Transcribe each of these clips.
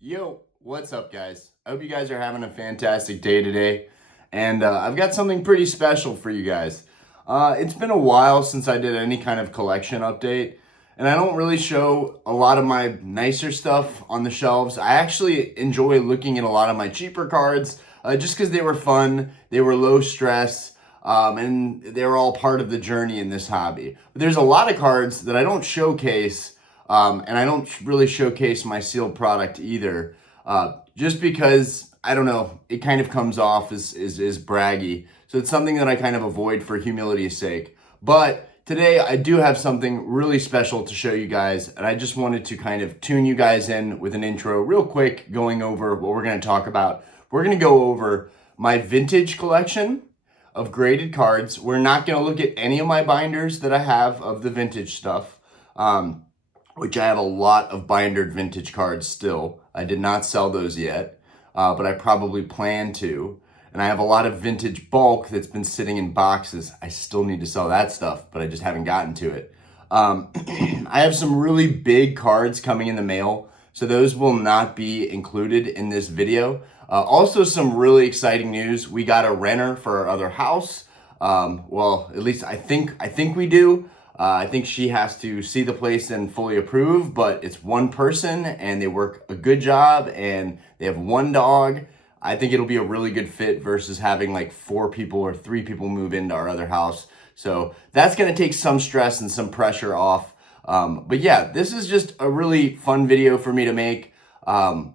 Yo, what's up, guys? I hope you guys are having a fantastic day today. And I've got something pretty special for you guys. It's been a while since I did any kind of collection update, and I don't really show a lot of my nicer stuff on the shelves. I actually enjoy looking at a lot of my cheaper cards just because they were fun, they were low stress, and they were all part of the journey in this hobby. But there's a lot of cards that I don't showcase. And I don't really showcase my sealed product either, just because, I don't know, it kind of comes off as braggy. So it's something that I kind of avoid for humility's sake. But today I do have something really special to show you guys, and I just wanted to kind of tune you guys in with an intro real quick, going over what we're going to talk about. We're going to go over my vintage collection of graded cards. We're not going to look at any of my binders that I have of the vintage stuff. Which I have a lot of bindered vintage cards still. I did not sell those yet, but I probably plan to. And I have a lot of vintage bulk that's been sitting in boxes. I still need to sell that stuff, but I just haven't gotten to it. I have some really big cards coming in the mail, so those will not be included in this video. Also, some really exciting news. We got a renter for our other house. Well, at least I think we do. I think she has to see the place and fully approve, but it's one person and they work a good job and they have one dog. I think it'll be a really good fit versus having like 4 people or 3 people move into our other house. So that's going to take some stress and some pressure off. But yeah, this is just a really fun video for me to make. Kind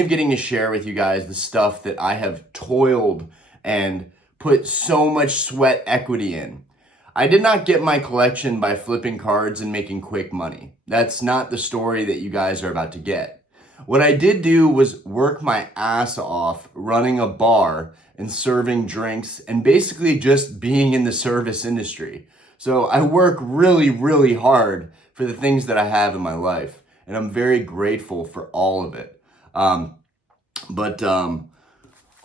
of getting to share with you guys the stuff that I have toiled and put so much sweat equity in. I did not get my collection by flipping cards and making quick money. That's not the story that you guys are about to get. What I did do was work my ass off running a bar and serving drinks and basically just being in the service industry. So I work really, really hard for the things that I have in my life, and I'm very grateful for all of it.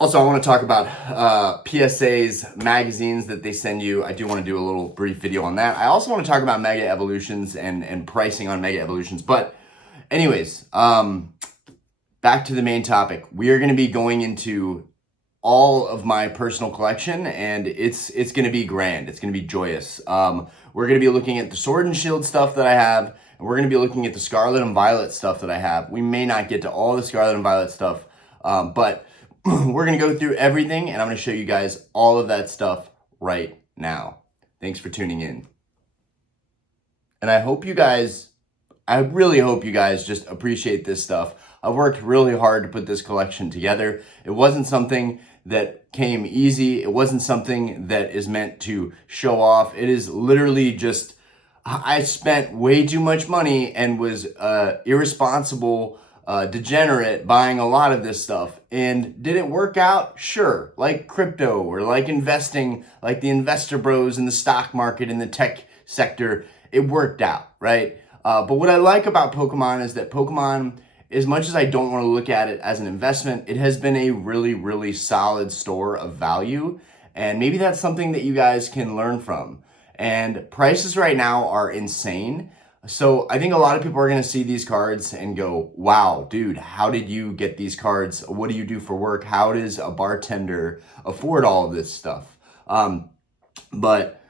Also, I want to talk about PSAs, magazines that they send you. I do want to do a little brief video on that. I also want to talk about Mega Evolutions and pricing on Mega Evolutions. But anyways, back to the main topic. We are going to be going into all of my personal collection, and it's going to be grand. It's going to be joyous. We're going to be looking at the Sword and Shield stuff that I have, and we're going to be looking at the Scarlet and Violet stuff that I have. We may not get to all the Scarlet and Violet stuff, but we're going to go through everything, and I'm going to show you guys all of that stuff right now. Thanks for tuning in. And I really hope you guys just appreciate this stuff. I've worked really hard to put this collection together. It wasn't something that came easy. It wasn't something that is meant to show off. It is literally just, I spent way too much money and was irresponsible, degenerate buying a lot of this stuff. And did it work out? Sure. Like crypto or like investing, like the investor bros in the stock market in the tech sector, it worked out, right? But what I like about Pokemon is that Pokemon, as much as I don't want to look at it as an investment, it has been a really, really solid store of value. And maybe that's something that you guys can learn from. And prices right now are insane. So I think a lot of people are going to see these cards and go, wow, dude, how did you get these cards? What do you do for work? How does a bartender afford all of this stuff? But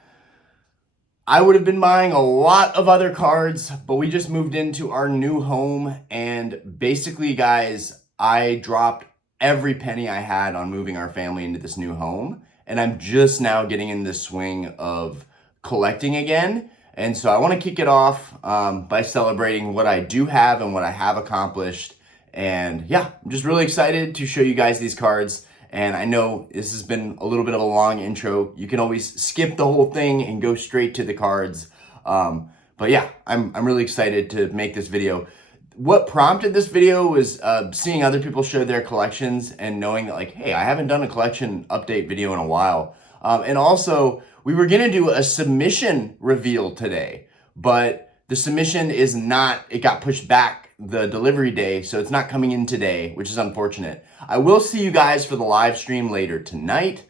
I would have been buying a lot of other cards, but we just moved into our new home. And basically, guys, I dropped every penny I had on moving our family into this new home. And I'm just now getting in the swing of collecting again. And so I want to kick it off by celebrating what I do have and what I have accomplished. And yeah, I'm just really excited to show you guys these cards. And I know this has been a little bit of a long intro. You can always skip the whole thing and go straight to the cards. But yeah, I'm really excited to make this video. What prompted this video was seeing other people show their collections and knowing that, like, hey, I haven't done a collection update video in a while. And also, we were going to do a submission reveal today, but the submission is not, it got pushed back the delivery day, so it's not coming in today, which is unfortunate. I will see you guys for the live stream later tonight,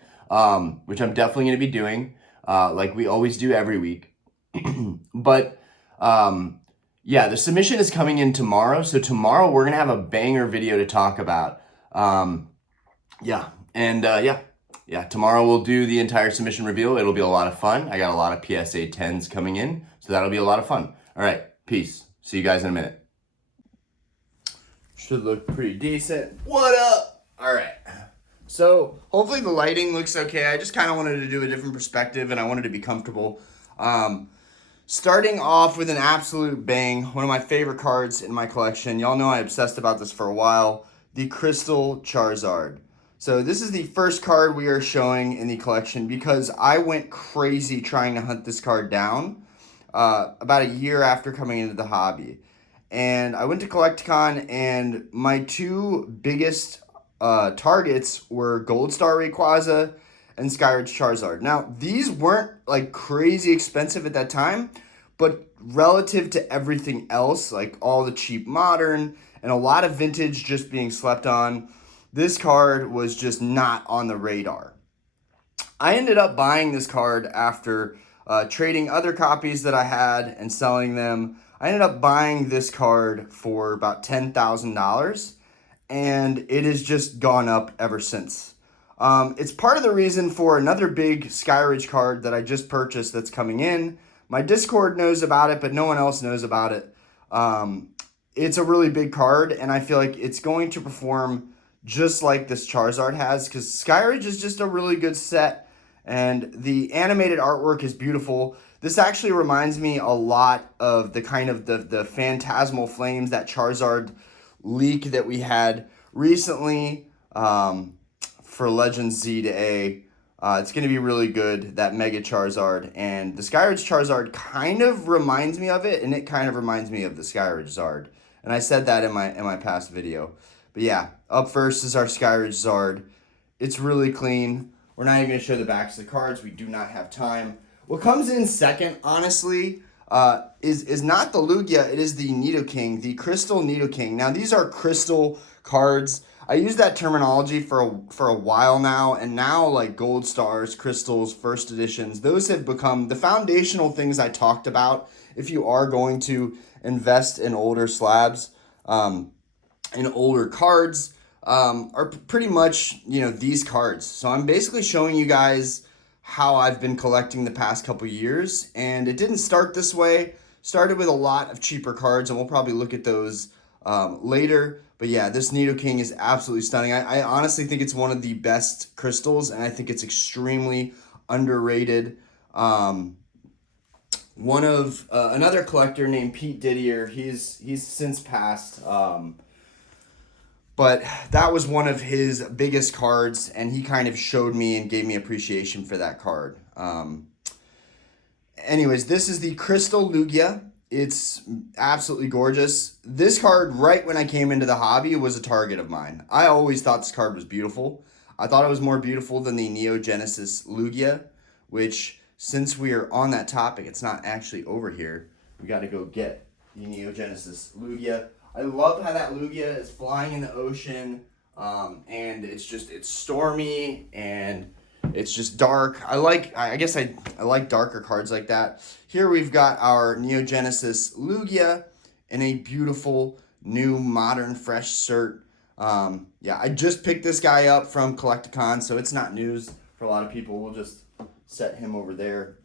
which I'm definitely going to be doing, like we always do every week. But Yeah, the submission is coming in tomorrow. So tomorrow we're going to have a banger video to talk about. Yeah, and yeah, tomorrow we'll do the entire submission reveal. It'll be a lot of fun. I got a lot of PSA 10s coming in, so that'll be a lot of fun. All right, peace. See you guys in a minute. Should look pretty decent. What up? All right. So hopefully the lighting looks okay. I just kind of wanted to do a different perspective and I wanted to be comfortable. Starting off with an absolute bang, one of my favorite cards in my collection. Y'all know I obsessed about this for a while. The Crystal Charizard. So this is the first card we are showing in the collection because I went crazy trying to hunt this card down about a year after coming into the hobby. And I went to Collecticon and my two biggest targets were Gold Star Rayquaza and Skyridge Charizard. Now, these weren't like crazy expensive at that time, but relative to everything else, like all the cheap modern and a lot of vintage just being slept on, this card was just not on the radar. I ended up buying this card after trading other copies that I had and selling them. I ended up buying this card for about $10,000, and it has just gone up ever since. It's part of the reason for another big Skyridge card that I just purchased that's coming in. My Discord knows about it, but no one else knows about it. It's a really big card, and I feel like it's going to perform just like this Charizard has, because Skyridge is just a really good set, and the animated artwork is beautiful. This actually reminds me a lot of the kind of the Phantasmal Flames, that Charizard leak that we had recently for Legends Z to A. It's going to be really good, that Mega Charizard. And the Skyridge Charizard kind of reminds me of it, and it kind of reminds me of the Skyridge Zard. And I said that in my past video. But yeah, up first is our Skyridge Zard. It's really clean. We're not even going to show the backs of the cards. We do not have time. What comes in second, honestly, is not the Lugia. It is the Nidoking, the Crystal Nidoking. Now, these are crystal cards. I use that terminology for a while now, and now like Gold Stars, Crystals, First Editions, those have become the foundational things I talked about. If you are going to invest in older slabs, in older cards, are pretty much, these cards. So I'm basically showing you guys how I've been collecting the past couple years, and it didn't start this way. Started with a lot of cheaper cards, and we'll probably look at those later. But yeah, this Nidoking is absolutely stunning. I honestly think it's one of the best crystals, and I think it's extremely underrated. One of another collector named Pete Didier, he's since passed, but that was one of his biggest cards, and he kind of showed me and gave me appreciation for that card. Anyways, this is the Crystal Lugia. It's absolutely gorgeous. This card, right when I came into the hobby, was a target of mine. I always thought this card was beautiful. I thought it was more beautiful than the Neo Genesis Lugia, which, since we are on that topic, it's not actually over here. We got to go get the Neo Genesis Lugia. I love how that Lugia is flying in the ocean, and it's stormy, and it's just dark. I guess I like darker cards like that. Here we've got our Neo Genesis Lugia in a beautiful, new, modern, fresh cert. Yeah, I just picked this guy up from Collecticon, so it's not news for a lot of people. We'll just set him over there.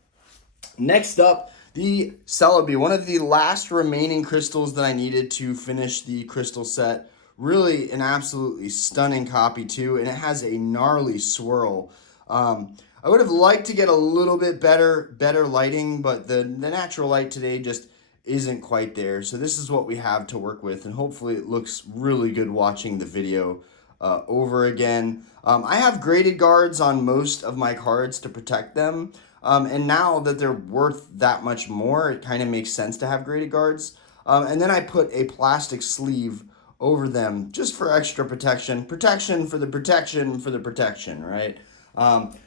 Next up, the Celebi, one of the last remaining crystals that I needed to finish the crystal set. Really an absolutely stunning copy too, and it has a gnarly swirl. I would have liked to get a little bit better lighting, but the natural light today just isn't quite there. So this is what we have to work with, and hopefully it looks really good watching the video over again. I have graded guards on most of my cards to protect them. And now that they're worth that much more, it kind of makes sense to have graded guards. And then I put a plastic sleeve over them just for extra protection. Protection for the protection for the protection, right?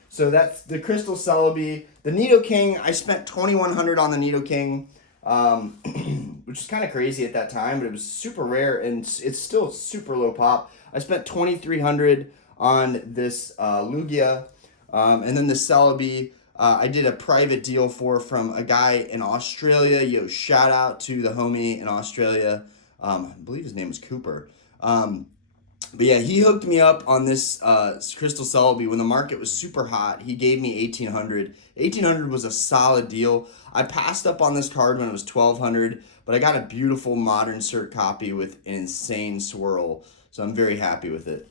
So that's the Crystal Celebi. The Nidoking, I spent $2,100 on the Nidoking, which is kind of crazy at that time, but it was super rare, and it's still super low pop. I spent $2,300 on this Lugia, and then the Celebi. I did a private deal from a guy in Australia. Yo, shout out to the homie in Australia. I believe his name is Cooper. But yeah, he hooked me up on this Crystal Celebi when the market was super hot. He gave me 1,800. 1,800 was a solid deal. I passed up on this card when it was 1,200, but I got a beautiful modern cert copy with an insane swirl, so I'm very happy with it.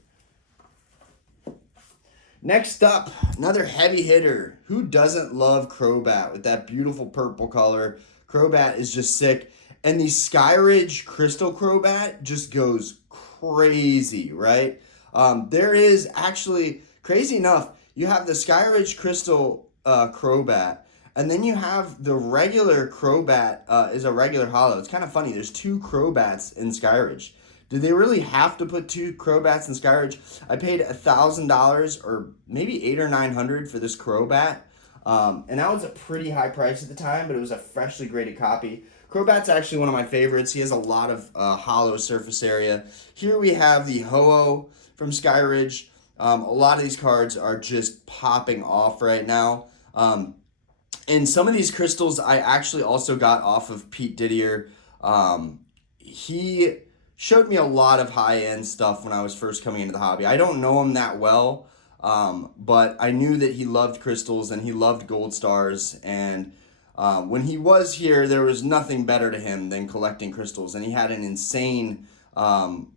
Next up, another heavy hitter. Who doesn't love Crobat with that beautiful purple color? Crobat is just sick. And the Skyridge Crystal Crobat just goes crazy, right? There is actually, crazy enough, you have the Skyridge Crystal Crobat, and then you have the regular Crobat is a regular holo. It's kind of funny. There's two Crobats in Skyridge. Did they really have to put two Crobats in Skyridge? I paid $1,000 or maybe $800 or $900 for this Crobat. And that was a pretty high price at the time, but it was a freshly graded copy. Crobat's actually one of my favorites. He has a lot of hollow surface area. Here we have the Ho-Oh from Skyridge. A lot of these cards are just popping off right now. And some of these crystals I actually also got off of Pete Didier. He showed me a lot of high-end stuff when I was first coming into the hobby. I don't know him that well, but I knew that he loved crystals and he loved gold stars. And when he was here, there was nothing better to him than collecting crystals. And he had an insane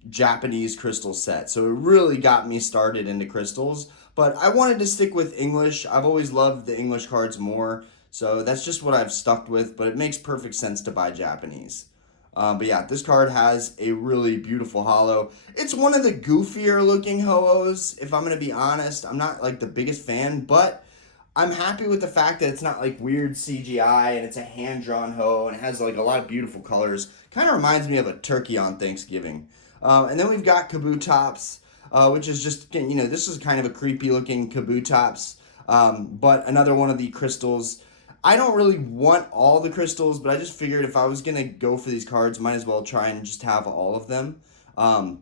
Japanese crystal set. So it really got me started into crystals. But I wanted to stick with English. I've always loved the English cards more. So that's just what I've stuck with. But it makes perfect sense to buy Japanese. But yeah, this card has a really beautiful holo. It's one of the goofier looking Ho-Ohs, if I'm going to be honest. I'm not like the biggest fan, but I'm happy with the fact that it's not like weird CGI and it's a hand-drawn Ho-Oh and it has like a lot of beautiful colors. Kind of reminds me of a turkey on Thanksgiving. And then we've got Kabutops, which is just, you know, this is kind of a creepy looking Kabutops, but another one of the crystals. I don't really want all the crystals, but I just figured if I was going to go for these cards, might as well try and just have all of them. I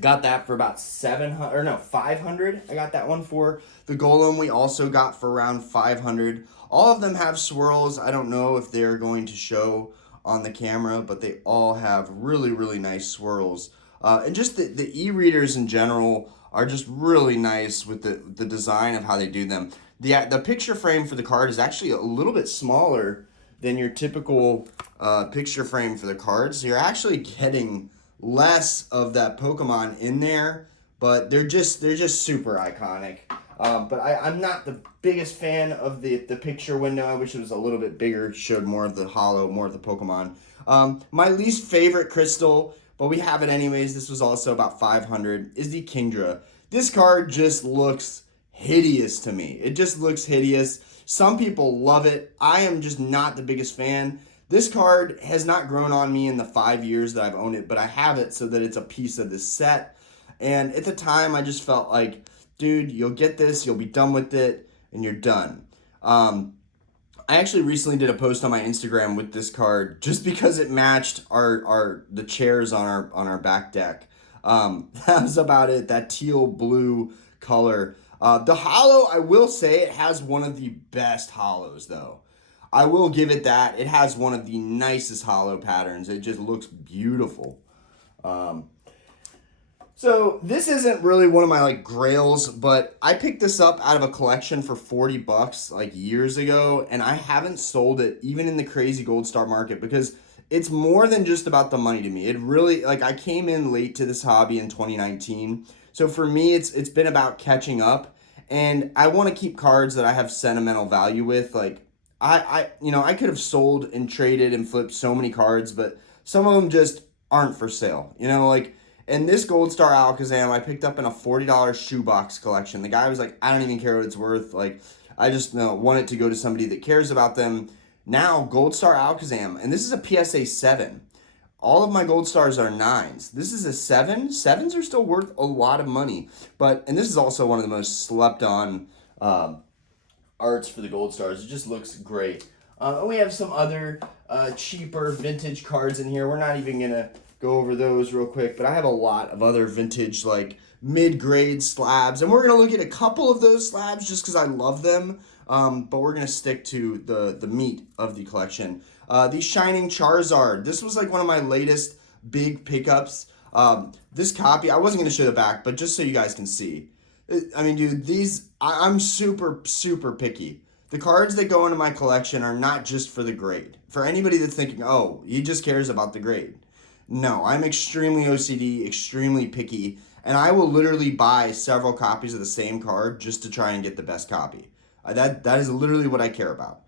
got that for about 500. I got that one for. The Golem we also got for around 500. All of them have swirls. I don't know if they're going to show on the camera, but they all have really, really nice swirls. And just the e-readers in general are just really nice with the design of how they do them. The picture frame for the card is actually a little bit smaller than your typical picture frame for the cards. So you're actually getting less of that Pokemon in there, but they're just super iconic. But I'm not the biggest fan of the picture window. I wish it was a little bit bigger, showed more of the holo, more of the Pokemon. My least favorite crystal, but we have it anyways, this was also about 500, is the Kingdra. This card just looks hideous to me. It just looks hideous. Some people love it. I am just not the biggest fan. This card has not grown on me in the 5 years that I've owned it, but I have it so that it's a piece of this set. And at the time, I just felt like, dude, you'll get this, you'll be done with it, and you're done. I actually recently did a post on my Instagram with this card just because it matched the chairs on our back deck. That was about it. That teal blue color. The holo, I will say, it has one of the best holos, though. I will give it that. It has one of the nicest holo patterns. It just looks beautiful. So this isn't really one of my like grails, but I picked this up out of a collection for $40 like years ago, and I haven't sold it even in the crazy gold star market because it's more than just about the money to me. It really, like, I came in late to this hobby in 2019. So for me, it's been about catching up, and I want to keep cards that I have sentimental value with. Like I could have sold and traded and flipped so many cards, but some of them just aren't for sale. You know, like, and this Gold Star Alakazam I picked up in a $40 shoebox collection. The guy was like, I don't even care what it's worth. Like, I just want it to go to somebody that cares about them. Now, Gold Star Alakazam, and this is a PSA 7. All of my Gold Stars are 9s. This is a 7. 7s are still worth a lot of money. And this is also one of the most slept on arts for the Gold Stars. It just looks great. We have some other cheaper vintage cards in here. We're not even going to go over those real quick. But I have a lot of other vintage, like, mid-grade slabs. And we're going to look at a couple of those slabs just because I love them. But we're going to stick to the meat of the collection. The Shining Charizard. This was, like, one of my latest big pickups. This copy, I wasn't going to show the back, but just so you guys can see. I mean, dude, I'm super, super picky. The cards that go into my collection are not just for the grade. For anybody that's thinking, oh, he just cares about the grade. No, I'm extremely OCD, extremely picky, and I will literally buy several copies of the same card just to try and get the best copy. That is literally what I care about.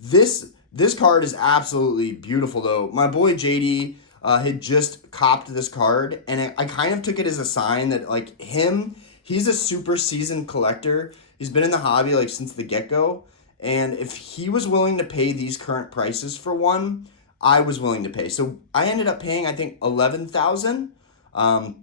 This card is absolutely beautiful, though. My boy JD had just copped this card, and I kind of took it as a sign that, like, he's a super seasoned collector. He's been in the hobby, like, since the get-go. And if he was willing to pay these current prices for one, I was willing to pay. So I ended up paying, I think, $11,000. I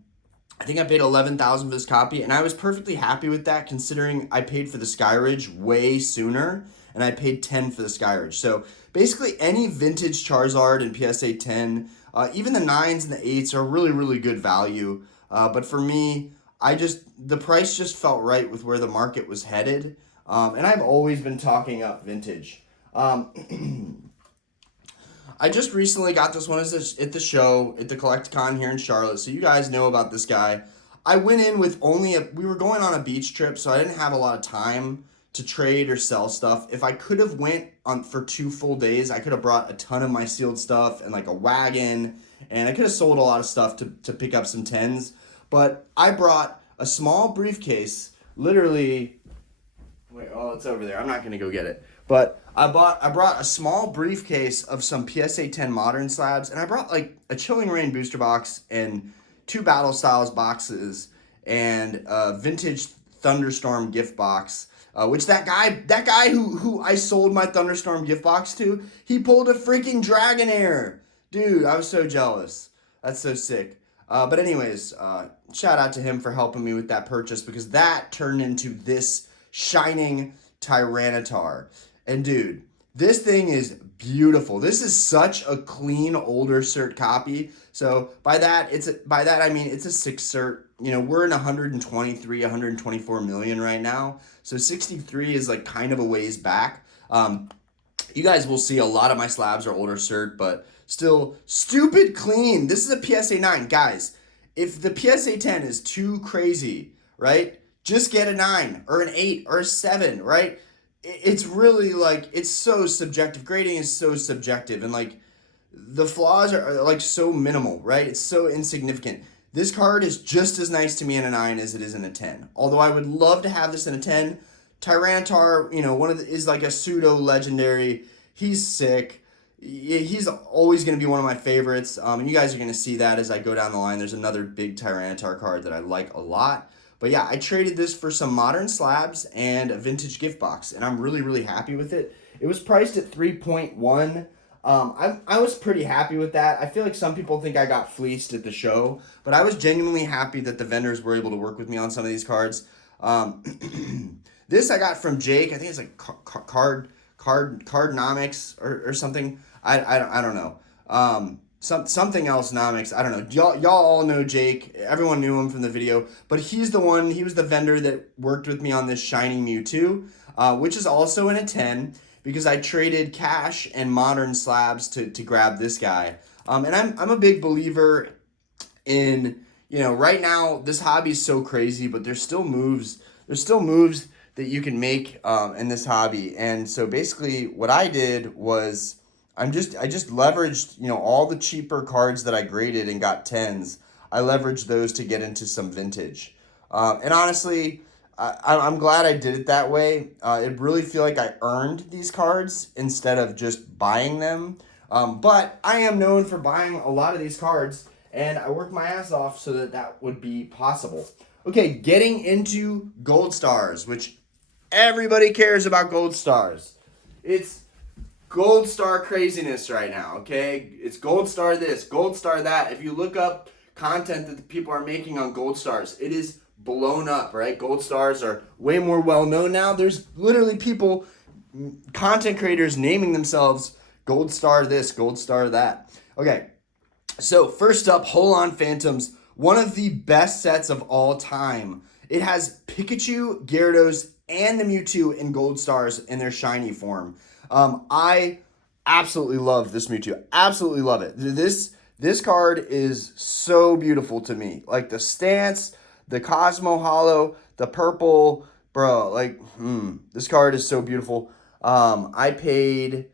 think I paid $11,000 for this copy, and I was perfectly happy with that, considering I paid for the Skyridge way sooner, and I paid $10 for the Skyridge. So basically, any vintage Charizard and PSA 10, even the 9s and the 8s are really, really good value. But for me, the price just felt right with where the market was headed. And I've always been talking up vintage. I just recently got this one at the show, at the Collecticon here in Charlotte. So you guys know about this guy. I went in with we were going on a beach trip, so I didn't have a lot of time to trade or sell stuff. If I could have went on for 2 full days, I could have brought a ton of my sealed stuff and like a wagon, and I could have sold a lot of stuff to pick up some 10s. But I brought a small briefcase, literally. Wait, oh, it's over there. I'm not gonna go get it. But I brought a small briefcase of some PSA 10 modern slabs, and I brought like a Chilling Reign booster box and 2 Battle Styles boxes and a vintage Thunderstorm gift box. Which that guy who I sold my Thunderstorm gift box to, he pulled a freaking Dragonair. Dude, I was so jealous. That's so sick. But anyways, shout out to him for helping me with that purchase, because that turned into this Shining Tyranitar. And dude, this thing is beautiful. This is such a clean older cert copy. So by that I mean it's a 6 cert. You know, we're in 123, 124 million right now. So 63 is like kind of a ways back. You guys will see a lot of my slabs are older cert, but still stupid clean. This is a PSA 9. Guys, if the PSA 10 is too crazy, right? Just get a 9 or an 8 or a 7, right? It's really like, it's so subjective. Grading is so subjective, and like the flaws are like so minimal, right? It's so insignificant. This card is just as nice to me in a 9 as it is in a 10. Although I would love to have this in a 10. Tyranitar, you know, is like a pseudo legendary. He's sick. He's always going to be one of my favorites. And you guys are going to see that as I go down the line. There's another big Tyranitar card that I like a lot. But yeah, I traded this for some modern slabs and a vintage gift box, and I'm really, really happy with it. It was priced at 3.1. I was pretty happy with that. I feel like some people think I got fleeced at the show, but I was genuinely happy that the vendors were able to work with me on some of these cards. This I got from Jake. I think it's like Cardnomics or something. I don't know. Something else nomics. I don't know. Y'all all know Jake. Everyone knew him from the video, but he was the vendor that worked with me on this Shining Mewtwo, which is also in a 10, because I traded cash and modern slabs to grab this guy. And I'm a big believer in, you know, right now this hobby is so crazy, but there's still moves that you can make in this hobby. And so basically what I did was I just leveraged, you know, all the cheaper cards that I graded and got 10s. I leveraged those to get into some vintage. And honestly, I'm glad I did it that way. It really feel like I earned these cards instead of just buying them. But I am known for buying a lot of these cards, and I worked my ass off so that would be possible. Okay, getting into Gold Stars, which everybody cares about Gold Stars. It's Gold Star craziness right now, okay? It's Gold Star this, Gold Star that. If you look up content that the people are making on Gold Stars, it is blown up, right? Gold Stars are way more well-known now. There's literally people, content creators naming themselves Gold Star this, Gold Star that. Okay, So first up, Hoenn Phantoms, one of the best sets of all time. It has Pikachu, Gyarados, and the Mewtwo in Gold Stars in their shiny form. I absolutely love this Mewtwo. Absolutely love it. This card is so beautiful to me. Like the stance, the Cosmo Hollow, the purple, bro. Like, this card is so beautiful. I paid.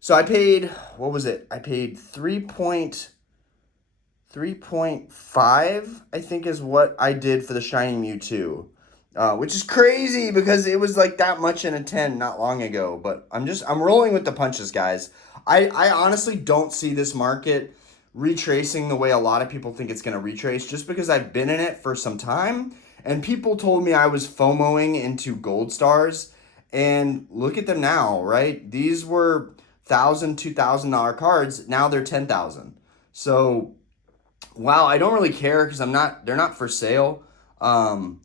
So I paid. What was it? I paid 3.5, I think, is what I did for the shiny Mewtwo. Which is crazy because it was like that much in a 10 not long ago. But I'm rolling with the punches, guys. I honestly don't see this market retracing the way a lot of people think it's going to retrace, just because I've been in it for some time and people told me I was FOMOing into gold stars, and look at them now, right? These were $1,000, $2,000 cards. Now they're 10,000. So wow, I don't really care because they're not for sale. It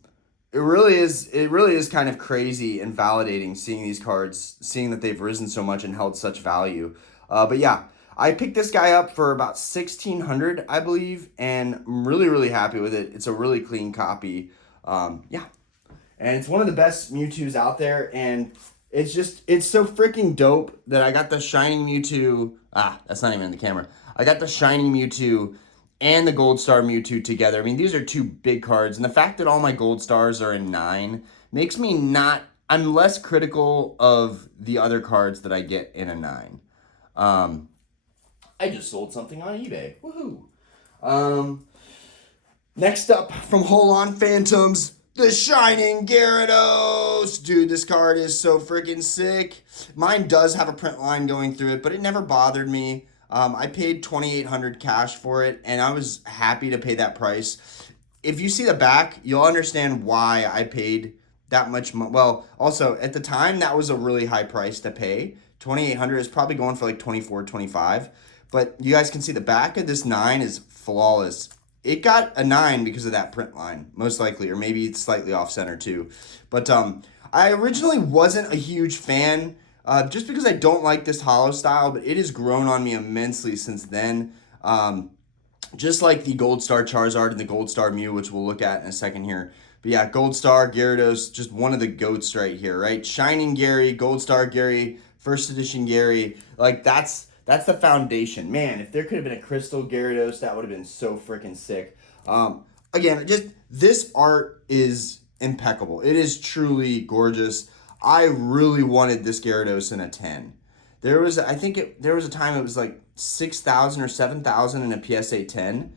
really is kind of crazy and validating seeing these cards, seeing that they've risen so much and held such value. But yeah, I picked this guy up for about 1,600, I believe, and I'm really, really happy with it. It's a really clean copy. Yeah, and it's one of the best Mewtwo's out there, and it's so freaking dope that I got the shiny Mewtwo. That's not even in the camera. I got the shiny Mewtwo and the Gold Star Mewtwo together. I mean, these are two big cards, and the fact that all my Gold Stars are in 9 makes me I'm less critical of the other cards that I get in a 9. I just sold something on eBay. Woohoo! Next up from Hoenn Phantoms, the Shining Gyarados. Dude, this card is so freaking sick. Mine does have a print line going through it, but it never bothered me. I paid $2,800 cash for it, and I was happy to pay that price. If you see the back, you'll understand why I paid that much money. Well, also, at the time, that was a really high price to pay. $2,800 is probably going for like $24, $25. But you guys can see the back of this 9 is flawless. It got a 9 because of that print line, most likely, or maybe it's slightly off center too. But I originally wasn't a huge fan, just because I don't like this hollow style, but it has grown on me immensely since then. Just like the Gold Star Charizard and the Gold Star Mew, which we'll look at in a second here. But yeah, Gold Star, Gyarados, just one of the goats right here, right? Shining Gary, Gold Star Gary, First Edition Gary, like that's the foundation. Man, if there could have been a Crystal Gyarados, that would have been so freaking sick. Again, just this art is impeccable. It is truly gorgeous. I really wanted this Gyarados in a 10. There was a time it was like 6,000 or 7,000 in a PSA 10.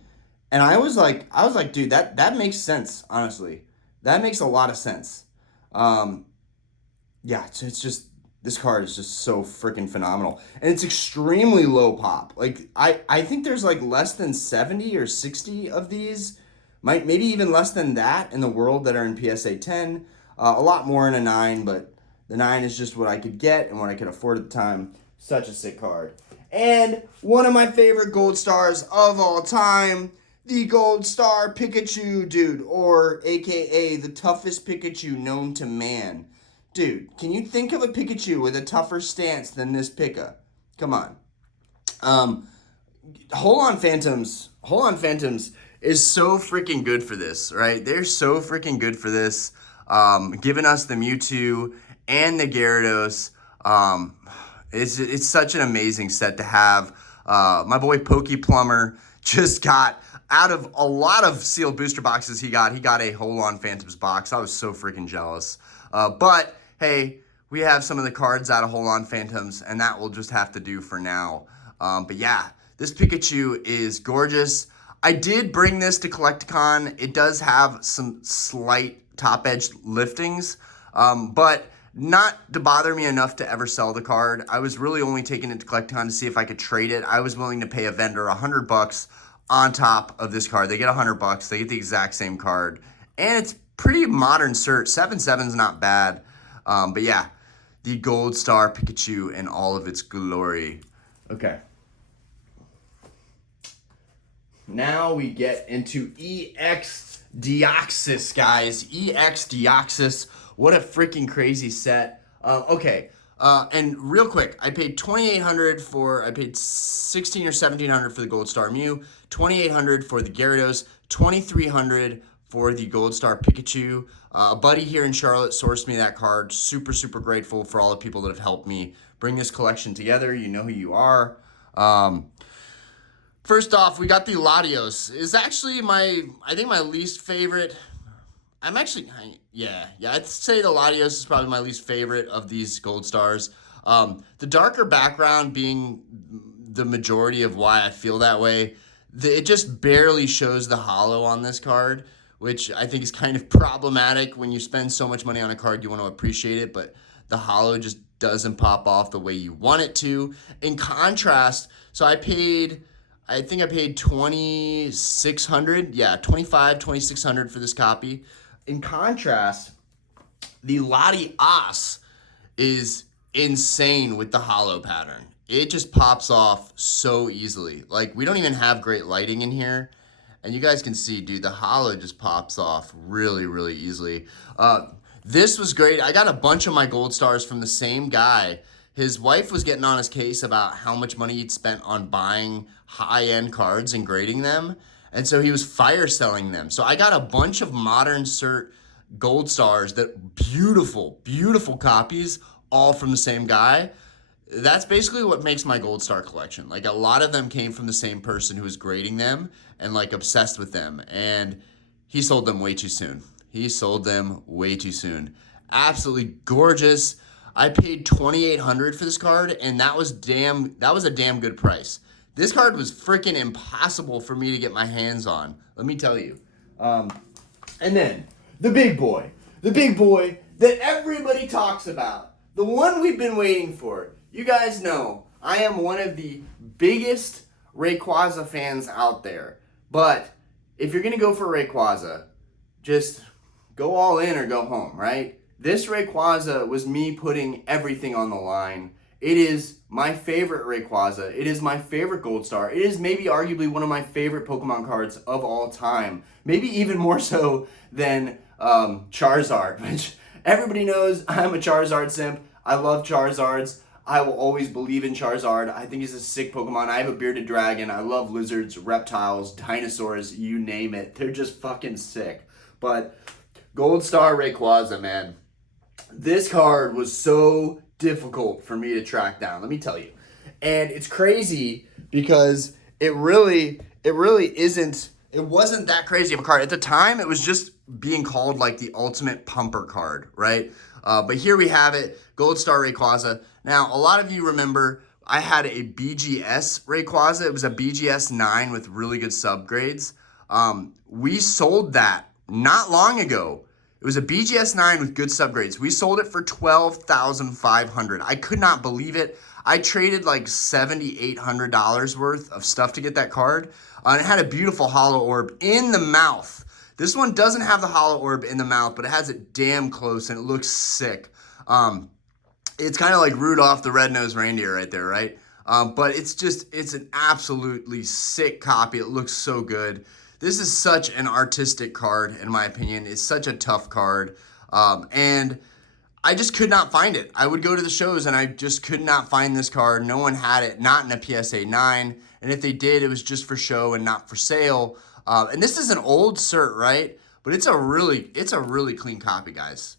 And I was like, dude, that makes sense, honestly. That makes a lot of sense. Yeah, it's just, this card is just so freaking phenomenal. And it's extremely low pop. Like, I think there's like less than 70 or 60 of these. Maybe even less than that in the world that are in PSA 10. A lot more in a 9, but the 9 is just what I could get and what I could afford at the time. Such a sick card. And one of my favorite gold stars of all time, the Gold Star Pikachu, dude, or AKA the toughest Pikachu known to man. Dude, can you think of a Pikachu with a tougher stance than this Pika? Come on. Hoenn Phantoms is so freaking good for this, right? They're so freaking good for this. Giving us the Mewtwo and the Gyarados. It's such an amazing set to have. My boy Pokey Plumber just got, out of a lot of sealed booster boxes he got a Hoenn Phantoms box. I was so freaking jealous. But hey, we have some of the cards out of Hoenn Phantoms, and that will just have to do for now. But yeah, this Pikachu is gorgeous. I did bring this to Collecticon. It does have some slight top edge liftings, but not to bother me enough to ever sell the card. I was really only taking it to Collecticon to see if I could trade it. I was willing to pay a vendor $100 on top of this card. They get $100. They get the exact same card, and it's pretty modern cert. 7.7 is not bad. But yeah, the Gold Star Pikachu in all of its glory. Okay. Now we get into EX Deoxys, guys. EX Deoxys. What a freaking crazy set. Okay. And real quick, I paid $2,800 for, I paid $1,600 or $1,700 for the Gold Star Mew, $2,800 for the Gyarados, $2,300 for the Gold Star Pikachu. A buddy here in Charlotte sourced me that card. Super, super grateful for all the people that have helped me bring this collection together. You know who you are. First off, we got the Latios. Is actually I think my least favorite. I'd say the Latios is probably my least favorite of these Gold Stars. The darker background being the majority of why I feel that way. It just barely shows the holo on this card, which I think is kind of problematic. When you spend so much money on a card, you want to appreciate it, but the holo just doesn't pop off the way you want it to. In contrast, so I think I paid $2,600. Yeah, $2,600 for this copy. In contrast, the Latias is insane with the holo pattern. It just pops off so easily. Like, we don't even have great lighting in here. And you guys can see, dude, the holo just pops off really, really easily. This was great. I got a bunch of my Gold Stars from the same guy. His wife was getting on his case about how much money he'd spent on buying high-end cards and grading them. And so he was fire selling them. So I got a bunch of modern cert Gold Stars, that beautiful, beautiful copies, all from the same guy. That's basically what makes my Gold Star collection. Like, a lot of them came from the same person who was grading them and like obsessed with them. And he sold them way too soon. Absolutely gorgeous. I paid $2,800 for this card, and that was a damn good price. This card was freaking impossible for me to get my hands on, let me tell you. And then the big boy that everybody talks about, the one we've been waiting for. You guys know I am one of the biggest Rayquaza fans out there, but if you're gonna go for Rayquaza, just go all in or go home, right? This Rayquaza was me putting everything on the line. It is my favorite Rayquaza. It is my favorite Gold Star. It is maybe arguably one of my favorite Pokemon cards of all time. Maybe even more so than Charizard, which everybody knows I'm a Charizard simp. I love Charizards. I will always believe in Charizard. I think he's a sick Pokemon. I have a bearded dragon. I love lizards, reptiles, dinosaurs, you name it. They're just fucking sick. But Gold Star Rayquaza, man. This card was so difficult for me to track down, let me tell you. And it's crazy because it wasn't that crazy of a card. At the time, it was just being called like the ultimate pumper card, right? But here we have it, Gold Star Rayquaza. Now, a lot of you remember I had a BGS Rayquaza. It was a BGS 9 with really good subgrades. We sold that not long ago. It was a BGS 9 with good subgrades. We sold it for $12,500. I could not believe it. I traded like $7,800 worth of stuff to get that card. It had a beautiful holo orb in the mouth. This one doesn't have the holo orb in the mouth, but it has it damn close and it looks sick. It's kind of like Rudolph the Red-Nosed Reindeer right there, right? But it's an absolutely sick copy. It looks so good. This is such an artistic card, in my opinion. It's such a tough card. And I just could not find it. I would go to the shows and I just could not find this card. No one had it, not in a PSA 9. And if they did, it was just for show and not for sale. And this is an old cert, right? But it's a really clean copy, guys.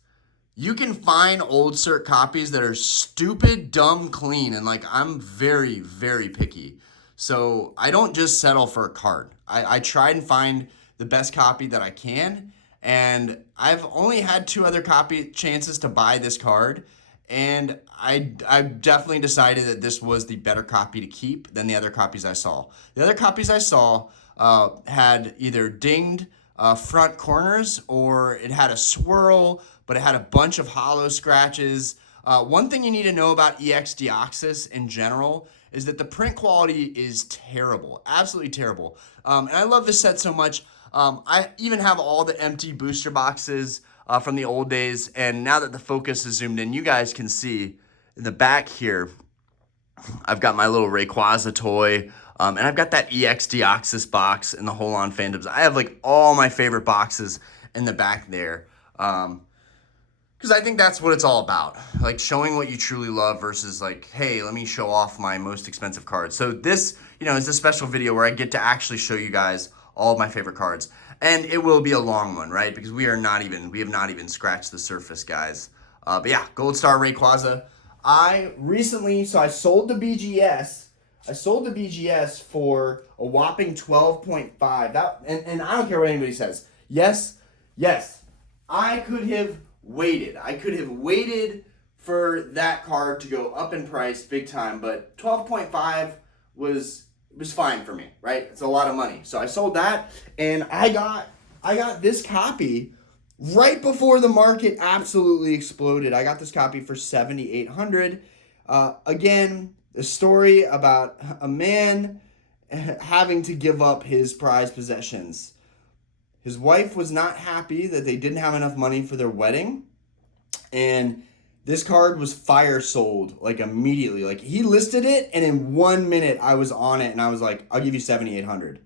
You can find old cert copies that are stupid, dumb, clean. And like, I'm very, very picky. So I don't just settle for a card. I try and find the best copy that I can. And I've only had 2 other copy chances to buy this card. And I definitely decided that this was the better copy to keep than the other copies I saw. The other copies I saw had either dinged front corners or it had a swirl, but it had a bunch of hollow scratches. One thing you need to know about EX Deoxys in general is that the print quality is terrible, absolutely terrible. And I love this set so much. I even have all the empty booster boxes from the old days, and now that the focus is zoomed in, you guys can see in the back here, I've got my little Rayquaza toy, and I've got that EX Deoxys box and the Hold On Phantoms. I have like all my favorite boxes in the back there. Because I think that's what it's all about. Like showing what you truly love versus like, hey, let me show off my most expensive cards. So this, you know, is a special video where I get to actually show you guys all of my favorite cards. And it will be a long one, right? Because we have not even scratched the surface, guys. But yeah, Gold Star Rayquaza. I sold the BGS. I sold the BGS for a whopping 12.5. And I don't care what anybody says. Yes, I could have waited. I could have waited for that card to go up in price big time, but 12.5 was fine for me, right? It's a lot of money. So I sold that, and I got this copy right before the market absolutely exploded. I got this copy for $7,800. Again, a story about a man having to give up his prized possessions. His wife was not happy that they didn't have enough money for their wedding, and this card was fire sold like immediately. Like he listed it, and in 1 minute I was on it, and I was like, "I'll give you $7,800."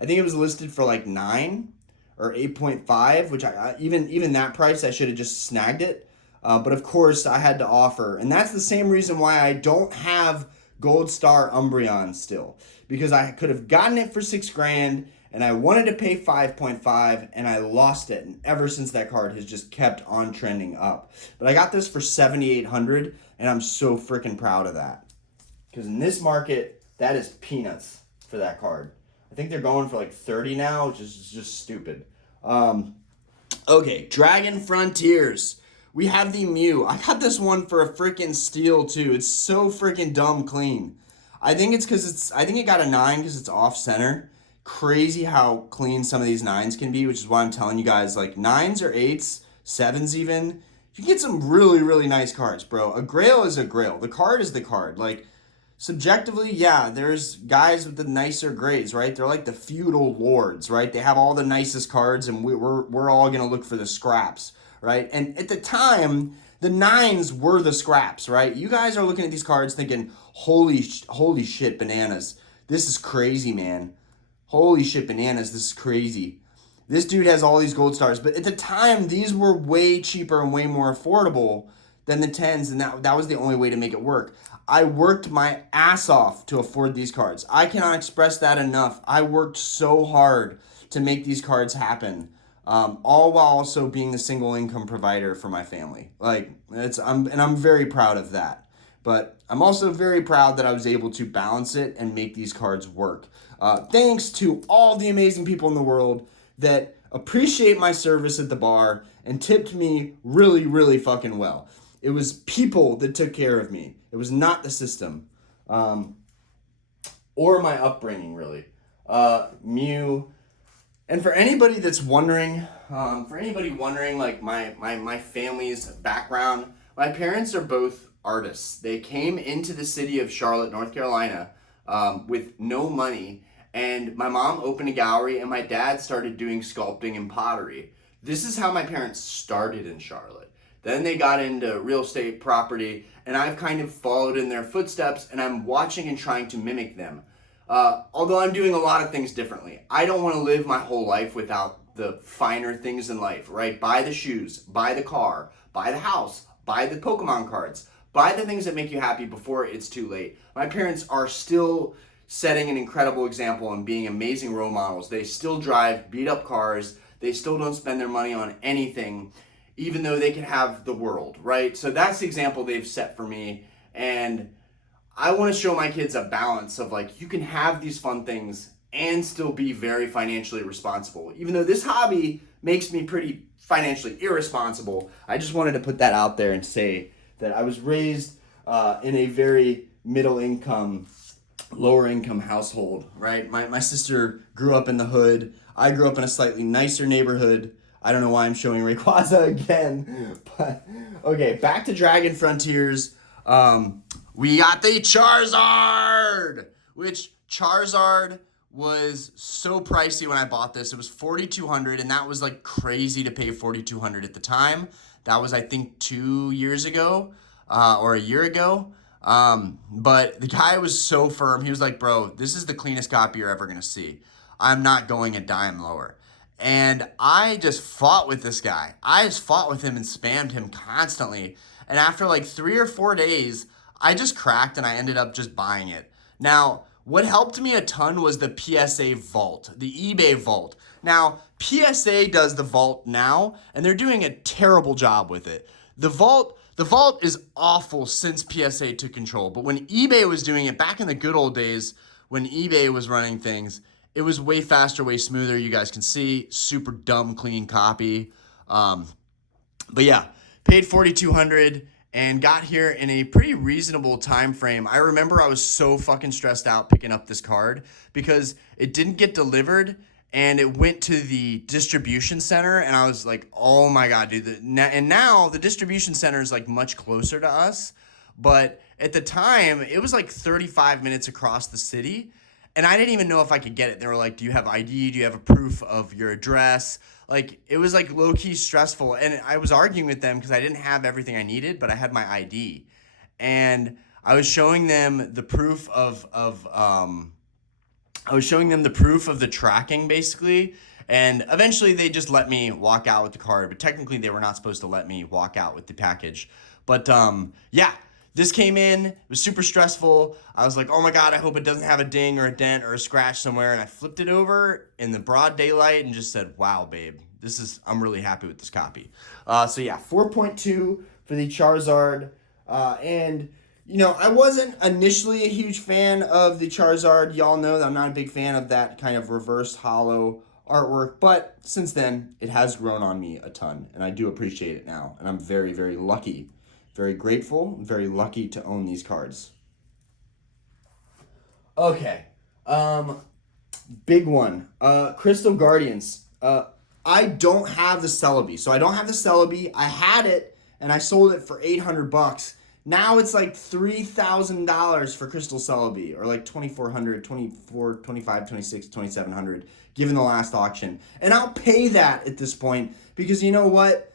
I think it was listed for like 9 or 8.5, which I even that price I should have just snagged it. But of course I had to offer, and that's the same reason why I don't have Gold Star Umbreon still, because I could have gotten it for $6,000. And I wanted to pay 5.5, and I lost it. And ever since that card has just kept on trending up. But I got this for $7,800, and I'm so freaking proud of that. Because in this market, that is peanuts for that card. I think they're going for like 30 now, which is just stupid. Okay, Dragon Frontiers. We have the Mew. I got this one for a freaking steal too. It's so freaking dumb clean. I think it got a 9 because it's off center. Crazy how clean some of these 9s can be, which is why I'm telling you guys, like 9s or 8s, 7s even, you can get some really, really nice cards, bro. A Grail is a Grail. The card is the card. Like, subjectively, yeah, there's guys with the nicer grades, right? They're like the feudal lords, right? They have all the nicest cards, and we're all going to look for the scraps, right? And at the time, the 9s were the scraps, right? You guys are looking at these cards thinking, holy shit, bananas. This is crazy, man. Holy shit, bananas, this is crazy. This dude has all these gold stars, but at the time, these were way cheaper and way more affordable than the 10s, and that was the only way to make it work. I worked my ass off to afford these cards. I cannot express that enough. I worked so hard to make these cards happen, all while also being the single income provider for my family. I'm very proud of that. But I'm also very proud that I was able to balance it and make these cards work. Thanks to all the amazing people in the world that appreciate my service at the bar and tipped me really, really fucking well. It was people that took care of me. It was not the system. Or my upbringing, really. Mew. And for anybody that's wondering, like my family's background, my parents are both artists. They came into the city of Charlotte, North Carolina, with no money, and my mom opened a gallery, and my dad started doing sculpting and pottery. This is how my parents started in Charlotte. Then they got into real estate property, and I've kind of followed in their footsteps, and I'm watching and trying to mimic them. Although I'm doing a lot of things differently. I don't want to live my whole life without the finer things in life, right? Buy the shoes, buy the car, buy the house, buy the Pokemon cards. Buy the things that make you happy before it's too late. My parents are still setting an incredible example and being amazing role models. They still drive beat up cars. They still don't spend their money on anything, even though they can have the world, right? So that's the example they've set for me. And I want to show my kids a balance of like, you can have these fun things and still be very financially responsible. Even though this hobby makes me pretty financially irresponsible, I just wanted to put that out there and say that I was raised in a very middle income, lower income household, right? My sister grew up in the hood. I grew up in a slightly nicer neighborhood. I don't know why I'm showing Rayquaza again, but okay, back to Dragon Frontiers. We got the Charizard, which Charizard was so pricey when I bought this. It was $4,200, and that was like crazy to pay $4,200 at the time. That was, I think, 2 years ago or a year ago. But the guy was so firm. He was like, bro, this is the cleanest copy you're ever going to see. I'm not going a dime lower. And I just fought with this guy. I just fought with him and spammed him constantly. And after like 3 or 4 days, I just cracked and I ended up just buying it. Now, what helped me a ton was the PSA Vault, the eBay Vault. Now, PSA does the Vault now, and they're doing a terrible job with it. The Vault is awful since PSA took control, but when eBay was doing it back in the good old days, when eBay was running things, it was way faster, way smoother. You guys can see, super dumb, clean copy. But yeah, paid $4,200 and got here in a pretty reasonable time frame. I remember I was so fucking stressed out picking up this card because it didn't get delivered and it went to the distribution center, and I was like, oh my God, dude. And now the distribution center is like much closer to us, but at the time it was like 35 minutes across the city, and I didn't even know if I could get it. They were like, do you have ID? Do you have a proof of your address? Like, it was like low-key stressful, and I was arguing with them because I didn't have everything I needed, but I had my ID, and I was showing them the proof of the tracking, basically, and eventually they just let me walk out with the card, but technically they were not supposed to let me walk out with the package. But yeah, this came in, it was super stressful. I was like, oh my God, I hope it doesn't have a ding or a dent or a scratch somewhere, and I flipped it over in the broad daylight and just said, wow, babe, I'm really happy with this copy. So yeah, 4.2 for the Charizard, and you know, I wasn't initially a huge fan of the Charizard. Y'all know that I'm not a big fan of that kind of reverse hollow artwork, but since then, it has grown on me a ton, and I do appreciate it now, and I'm very, very lucky, very grateful, and very lucky to own these cards. Okay, big one, Crystal Guardians. I don't have the Celebi, so I don't have the Celebi. I had it, and I sold it for $800. Now it's like $3,000 for Crystal Celebi, or like $2,400, $2,400, $2,500, $2,600, $2,700, given the last auction. And I'll pay that at this point because you know what?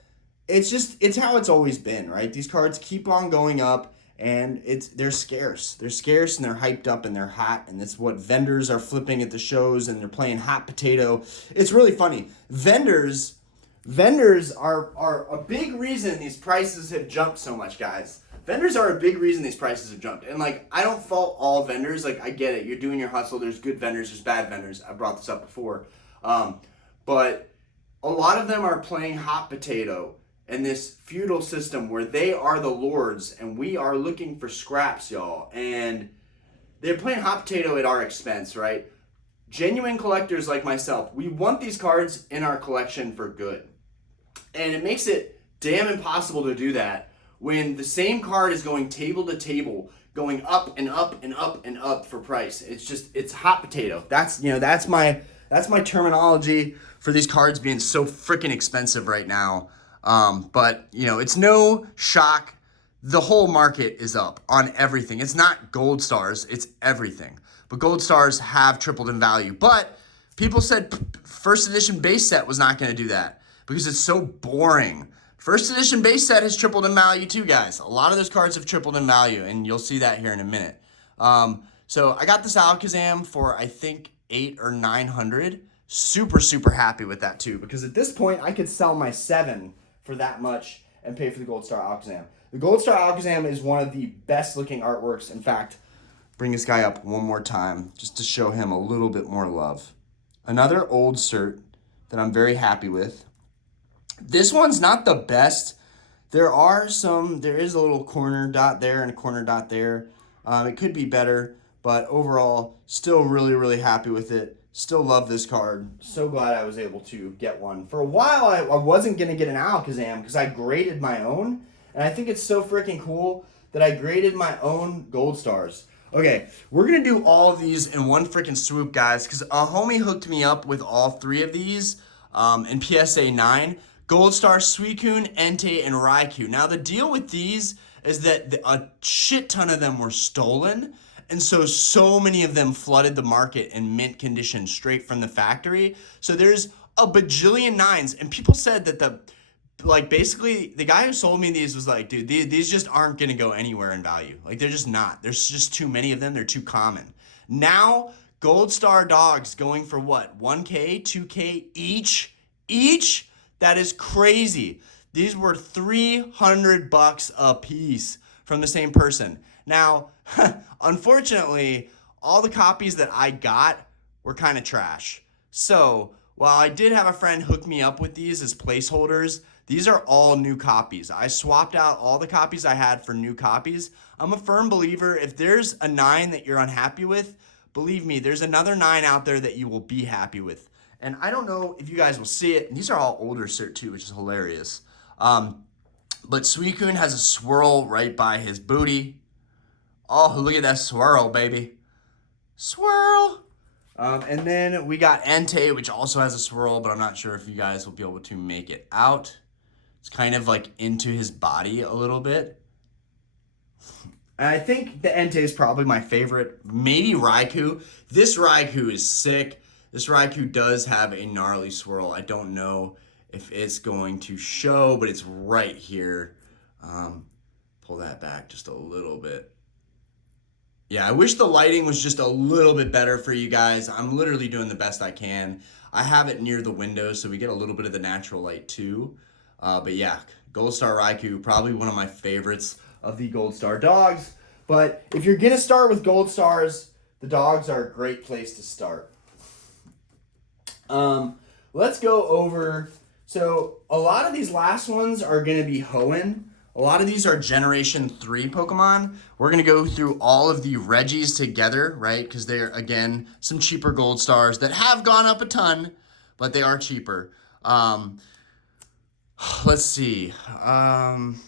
It's how it's always been, right? These cards keep on going up, and they're scarce. They're scarce, and they're hyped up, and they're hot, and it's what vendors are flipping at the shows, and they're playing hot potato. It's really funny. Vendors are a big reason these prices have jumped so much, guys. Vendors are a big reason these prices have jumped. And, like, I don't fault all vendors. Like, I get it. You're doing your hustle. There's good vendors. There's bad vendors. I brought this up before. But a lot of them are playing hot potato in this feudal system where they are the lords and we are looking for scraps, y'all. And they're playing hot potato at our expense, right? Genuine collectors like myself, we want these cards in our collection for good. And it makes it damn impossible to do that when the same card is going table to table, going up and up and up and up for price. It's hot potato. That's my terminology for these cards being so freaking expensive right now. But it's no shock. The whole market is up on everything. It's not gold stars, it's everything. But gold stars have tripled in value. But people said first edition base set was not going to do that because it's so boring. First edition base set has tripled in value too, guys. A lot of those cards have tripled in value, and you'll see that here in a minute. So I got this Alakazam for, I think, $800 or $900. Super, super happy with that too, because at this point, I could sell my 7 for that much and pay for the Gold Star Alakazam. The Gold Star Alakazam is one of the best looking artworks. In fact, bring this guy up one more time just to show him a little bit more love. Another old cert that I'm very happy with. This one's not the best. There is a little corner dot there and a corner dot there. It could be better, but overall, still really, really happy with it. Still love this card. So glad I was able to get one. For a while, I wasn't going to get an Alakazam because I graded my own, and I think it's so freaking cool that I graded my own Gold Stars. Okay, we're going to do all of these in one freaking swoop, guys, because a homie hooked me up with all 3 of these in PSA 9. Gold Star, Suicune, Entei, and Raikou. Now, the deal with these is that a shit ton of them were stolen, and so many of them flooded the market in mint condition straight from the factory. So there's a bajillion 9s, and people said that basically, the guy who sold me these was like, dude, these just aren't going to go anywhere in value. Like, they're just not. There's just too many of them. They're too common. Now, Gold Star dogs going for what? 1K, 2K each? each. That is crazy. These were $300 a piece from the same person. Now, unfortunately, all the copies that I got were kind of trash. So, while I did have a friend hook me up with these as placeholders, these are all new copies. I swapped out all the copies I had for new copies. I'm a firm believer, if there's a 9 that you're unhappy with, believe me, there's another 9 out there that you will be happy with. And I don't know if you guys will see it. And these are all older cert too, which is hilarious. But Suicune has a swirl right by his booty. Oh, look at that swirl, baby. Swirl. And then we got Entei, which also has a swirl, but I'm not sure if you guys will be able to make it out. It's kind of like into his body a little bit. And I think the Entei is probably my favorite. Maybe Raikou. This Raikou is sick. This Raikou does have a gnarly swirl. I don't know if it's going to show, but it's right here. Pull that back just a little bit. Yeah, I wish the lighting was just a little bit better for you guys. I'm literally doing the best I can. I have it near the window, so we get a little bit of the natural light too. But yeah, Gold Star Raikou, probably one of my favorites of the Gold Star dogs. But if you're going to start with Gold Stars, the dogs are a great place to start. Let's go over, so a lot of these last ones are going to be Hoenn. A lot of these are Generation 3 Pokemon. We're going to go through all of the Regis together, right? Because they're, again, some cheaper Gold Stars that have gone up a ton, but they are cheaper. Let's see. And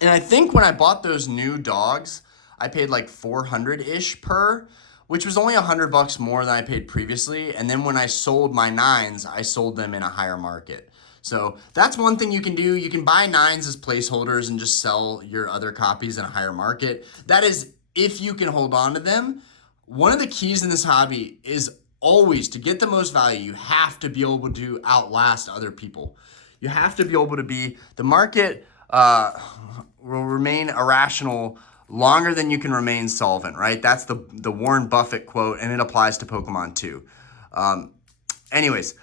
I think when I bought those new dogs, I paid like 400-ish per, which was only $100 more than I paid previously. And then when I sold my 9s, I sold them in a higher market. So that's one thing you can do. You can buy 9s as placeholders and just sell your other copies in a higher market. That is if you can hold on to them. One of the keys in this hobby is always to get the most value. You have to be able to outlast other people. You have to be able to be, the market will remain irrational longer than you can remain solvent, right? That's the Warren Buffett quote, and it applies to Pokemon too. Anyways,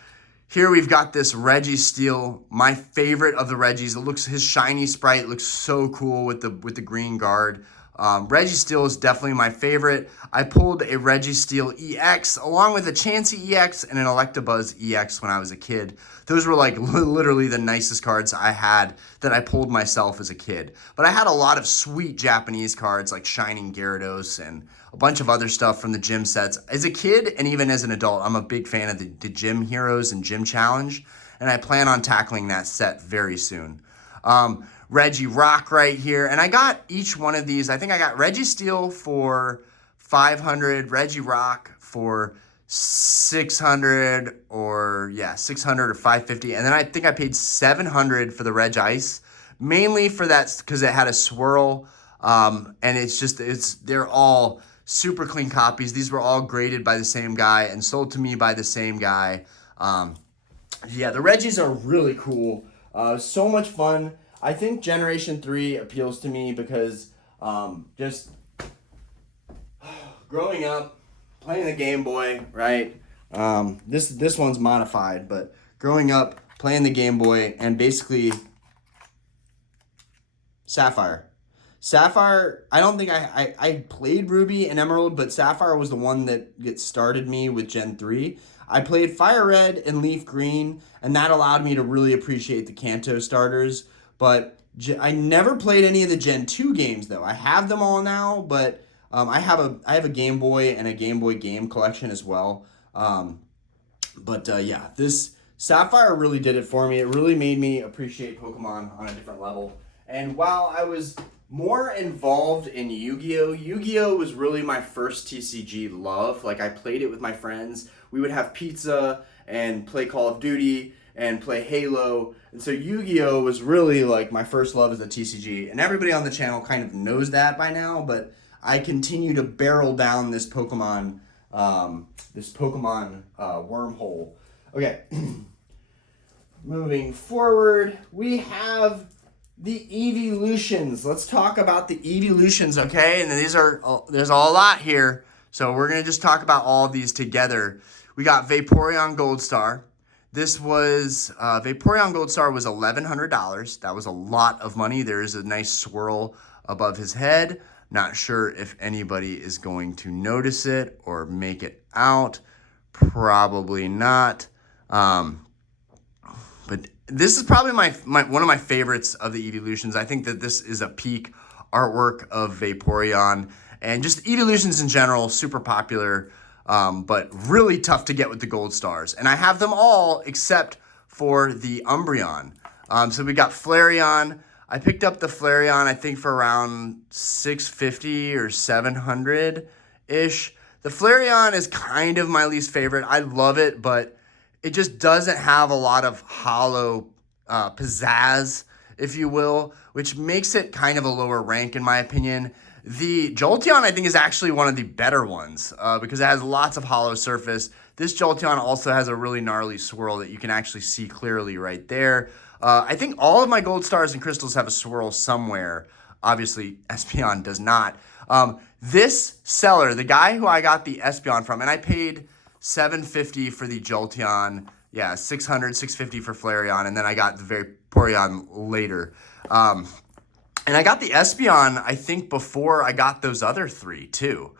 here we've got this Registeel, my favorite of the Regis. It looks, his shiny sprite looks so cool with the green guard. Registeel is definitely my favorite. I pulled a Registeel EX along with a Chansey EX and an Electabuzz EX when I was a kid. Those were like literally the nicest cards I had that I pulled myself as a kid. But I had a lot of sweet Japanese cards like Shining Gyarados and a bunch of other stuff from the gym sets. As a kid and even as an adult, I'm a big fan of the Gym Heroes and Gym Challenge, and I plan on tackling that set very soon. Regirock right here, and I got each one of these. I think I got Registeel for 500, Regirock for 600 or 550, and then I think I paid 700 for the Regice, mainly for that because it had a swirl, and they're all super clean copies. These were all graded by the same guy and sold to me by the same guy. The Regis are really cool. So much fun. I think Generation 3 appeals to me because just growing up, playing the Game Boy, right? This one's modified, but growing up, playing the Game Boy, and basically Sapphire. Sapphire, I don't think I played Ruby and Emerald, but Sapphire was the one that started me with Gen 3. I played Fire Red and Leaf Green, and that allowed me to really appreciate the Kanto starters. But I never played any of the Gen 2 games, though. I have them all now, but I have a Game Boy and a Game Boy game collection as well. This Sapphire really did it for me. It really made me appreciate Pokemon on a different level. And while I was more involved in Yu-Gi-Oh! Yu-Gi-Oh! Was really my first TCG love. Like, I played it with my friends. We would have pizza and play Call of Duty and play Halo. And so Yu-Gi-Oh! Was really like my first love as a TCG. And everybody on the channel kind of knows that by now, but I continue to barrel down this Pokemon wormhole. Okay. Moving forward, we have the Eeveelutions. Let's talk about the Eeveelutions, okay? And there's a lot here, so we're going to just talk about all of these together. We got Vaporeon Gold Star. This was, Vaporeon Gold Star was $1,100. That was a lot of money. There is a nice swirl above his head. Not sure if anybody is going to notice it or make it out. Probably not. But this is probably one of my favorites of the Eeveelutions. I think that this is a peak artwork of Vaporeon. And just Eeveelutions in general, super popular. But really tough to get with the gold stars. And I have them all except for the Umbreon. So we got Flareon. I picked up the Flareon, I think, for around $650 or $700-ish. The Flareon is kind of my least favorite. I love it, but it just doesn't have a lot of hollow pizzazz, if you will, which makes it kind of a lower rank in my opinion. The Jolteon, I think, is actually one of the better ones because it has lots of hollow surface. This Jolteon also has a really gnarly swirl that you can actually see clearly right there. I think all of my gold stars and crystals have a swirl somewhere. Obviously, Espeon does not. This seller, the guy who I got the Espeon from, and I paid $750 for the Jolteon, yeah, $650 for Flareon, and then I got the Vaporeon later. And I got the Espeon, I think, before I got those other three, too.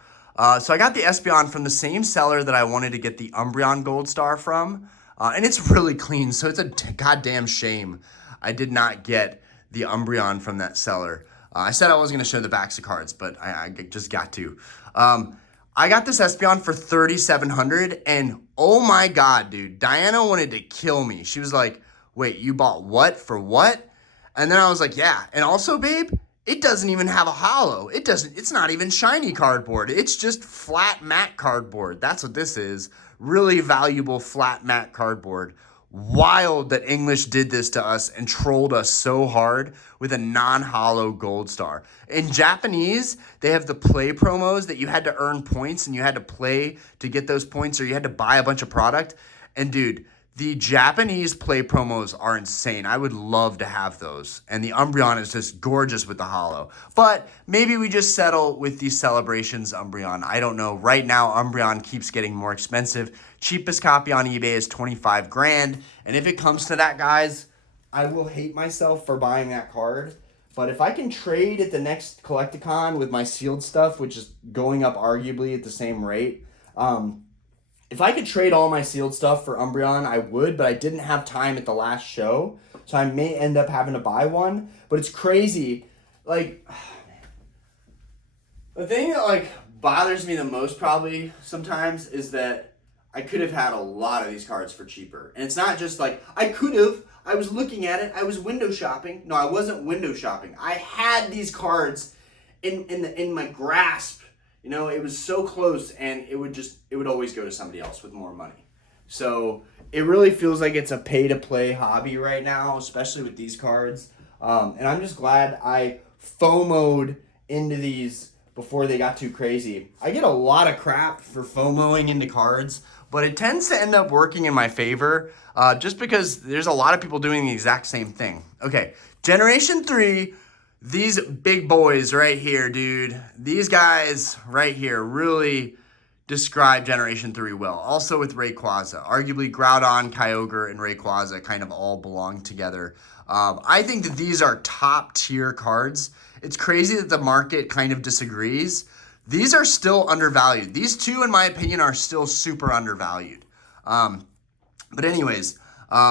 So I got the Espeon from the same seller that I wanted to get the Umbreon Gold Star from. And it's really clean, so it's a goddamn shame I did not get the Umbreon from that seller. I said I was going to show the backs of cards, but I just got to. I got this Espeon for $3,700, and oh my god, dude, Diana wanted to kill me. She was like, wait, you bought what for what? And then I was like, yeah. And also, babe, it doesn't even have a hollow. It's not even shiny cardboard. It's just flat matte cardboard. That's what this is. Really valuable flat matte cardboard. Wild that English did this to us and trolled us so hard with a non-hollow gold star. In Japanese, they have the play promos that you had to earn points and you had to play to get those points, or you had to buy a bunch of product. And dude, the Japanese play promos are insane. I would love to have those. And the Umbreon is just gorgeous with the hollow. But maybe we just settle with the Celebrations Umbreon. I don't know. Right now, Umbreon keeps getting more expensive. Cheapest copy on eBay is 25 grand. And if it comes to that, guys, I will hate myself for buying that card. But if I can trade at the next Collecticon with my sealed stuff, which is going up arguably at the same rate, if I could trade all my sealed stuff for Umbreon, I would, but I didn't have time at the last show, so I may end up having to buy one. But it's crazy. Like, the thing that, like, bothers me the most probably sometimes is that I could have had a lot of these cards for cheaper. And it's not just like, I could have. I was looking at it. I was window shopping. No, I wasn't window shopping. I had these cards in my grasp. You know, it was so close, and it would always go to somebody else with more money. So it really feels like it's a pay-to-play hobby right now, especially with these cards. And I'm just glad I FOMO'd into these before they got too crazy. I get a lot of crap for FOMOing into cards, but it tends to end up working in my favor just because there's a lot of people doing the exact same thing. Okay, Generation 3... These big boys right here, dude, these guys right here really describe Generation 3 well. Also with Rayquaza. Arguably, Groudon, Kyogre, and Rayquaza kind of all belong together. I think that these are top tier cards. It's crazy that the market kind of disagrees. These are still undervalued. These two, in my opinion, are still super undervalued. But anyways,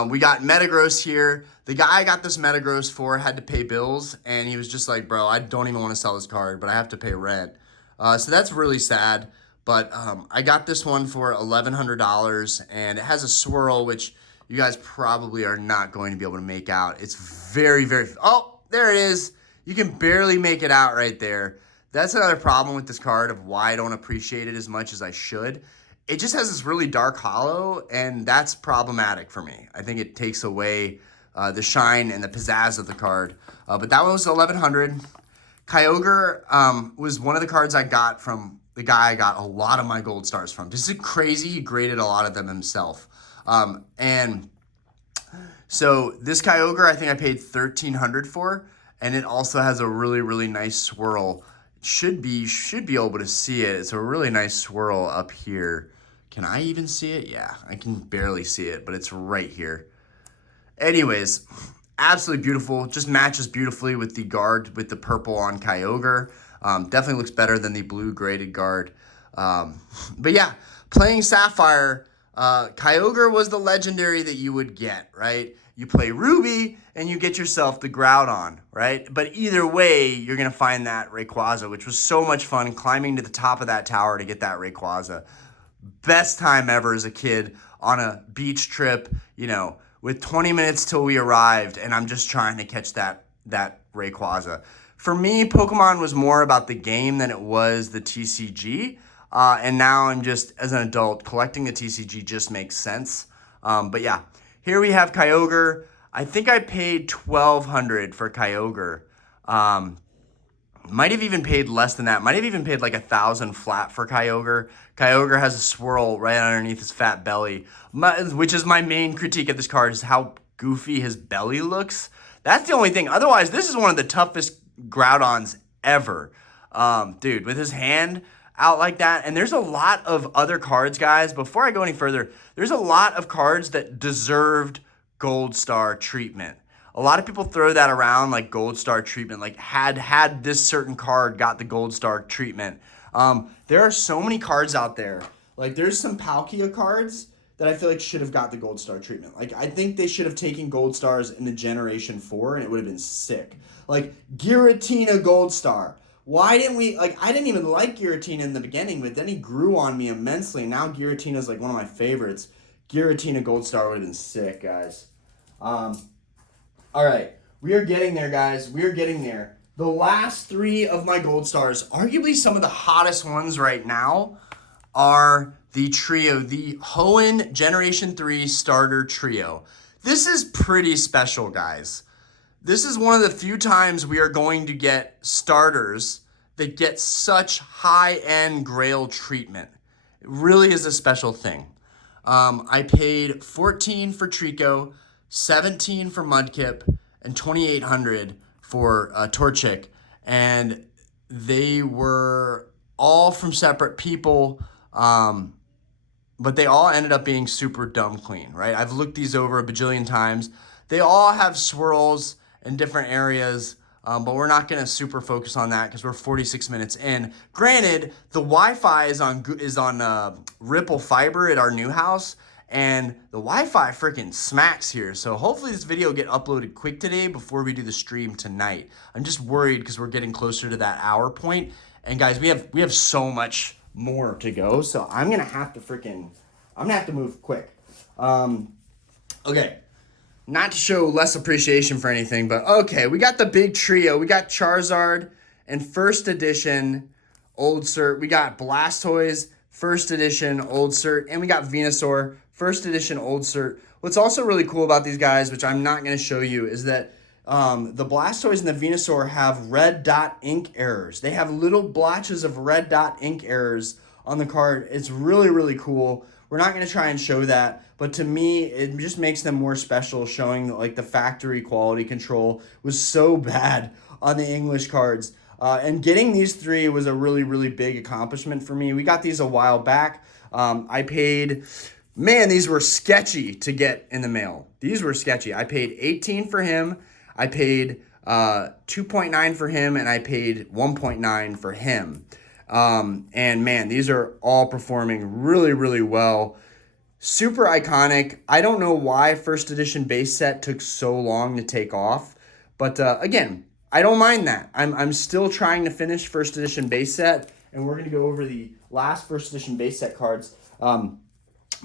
we got Metagross here. The guy I got this Metagross for had to pay bills, and he was just like, bro, I don't even want to sell this card, but I have to pay rent. So that's really sad. But I got this one for $1,100, and it has a swirl, which you guys probably are not going to be able to make out. It's very, very... Oh, there it is. You can barely make it out right there. That's another problem with this card of why I don't appreciate it as much as I should. It just has this really dark hollow, and that's problematic for me. I think it takes away the shine and the pizzazz of the card. But that one was $1,100. Kyogre was one of the cards I got from the guy I got a lot of my gold stars from. This is crazy. He graded a lot of them himself. And so this Kyogre, I think I paid $1,300 for, and it also has a really, really nice swirl. Should be able to see it. It's a really nice swirl up here. Can I even see it? Yeah, I can barely see it, but it's right here. Anyways, absolutely beautiful. Just matches beautifully with the guard with the purple on Kyogre. Definitely looks better than the blue graded guard. But yeah, playing Sapphire, Kyogre was the legendary that you would get, right? You play Ruby and you get yourself the Groudon, right? But either way, you're going to find that Rayquaza, which was so much fun climbing to the top of that tower to get that Rayquaza. Best time ever as a kid on a beach trip, you know, with 20 minutes till we arrived, and I'm just trying to catch that Rayquaza. For me, Pokemon was more about the game than it was the TCG. And now I'm just, as an adult, collecting the TCG just makes sense. But yeah, here we have Kyogre. I think I paid $1,200 for Kyogre. Might have even paid less than that. Might have even paid like $1,000 flat for Kyogre. Kyogre has a swirl right underneath his fat belly, which is my main critique of this card, is how goofy his belly looks. That's the only thing. Otherwise, this is one of the toughest Groudons ever. Dude, with his hand out like that. And there's a lot of other cards, guys. Before I go any further, there's a lot of cards that deserved Gold Star treatment. A lot of people throw that around like Gold Star treatment, like had this certain card got the Gold Star treatment. There are so many cards out there. Like there's some Palkia cards that I feel like should have got the Gold Star treatment. Like I think they should have taken Gold Stars in the Generation 4 and it would have been sick. Like Giratina Gold Star. Why didn't we, like, I didn't even like Giratina in the beginning, but then he grew on me immensely. Now Giratina's like one of my favorites. Giratina Gold Star would have been sick, guys. All right, we are getting there, guys. We are getting there. The last three of my Gold Stars, arguably some of the hottest ones right now, are the trio, the Hoenn Generation 3 Starter Trio. This is pretty special, guys. This is one of the few times we are going to get starters that get such high-end Grail treatment. It really is a special thing. I paid $14 for Trico, $17 for Mudkip, and $2,800 for Torchic. And they were all from separate people, but they all ended up being super dumb clean, right? I've looked these over a bajillion times. They all have swirls in different areas, but we're not going to super focus on that because we're 46 minutes in. Granted, the Wi-Fi is on Ripple Fiber at our new house, and the Wi-Fi freaking smacks here. So hopefully this video will get uploaded quick today before we do the stream tonight. I'm just worried because we're getting closer to that hour point. And guys, we have so much more to go, so I'm gonna have to move quick. Okay. Not to show less appreciation for anything, but okay, we got the big trio. We got Charizard and first edition Old Cert. We got Blastoise, first edition Old Cert, and we got Venusaur, first edition Old Cert. What's also really cool about these guys, which I'm not going to show you, is that the Blastoise and the Venusaur have red dot ink errors. They have little blotches of red dot ink errors on the card. It's really, really cool. We're not going to try and show that, but to me, it just makes them more special, showing that like the factory quality control was so bad on the English cards. And getting these three was a really, really big accomplishment for me. We got these a while back. I paid, man, these were sketchy to get in the mail. These were sketchy. I paid $18 for him. I paid $2.9 for him, and I paid $1.9 for him. And man, these are all performing really, really well. Super iconic. I don't know why first edition base set took so long to take off, but again, I don't mind that. I'm still trying to finish first edition base set, and we're going to go over the last first edition base set cards. But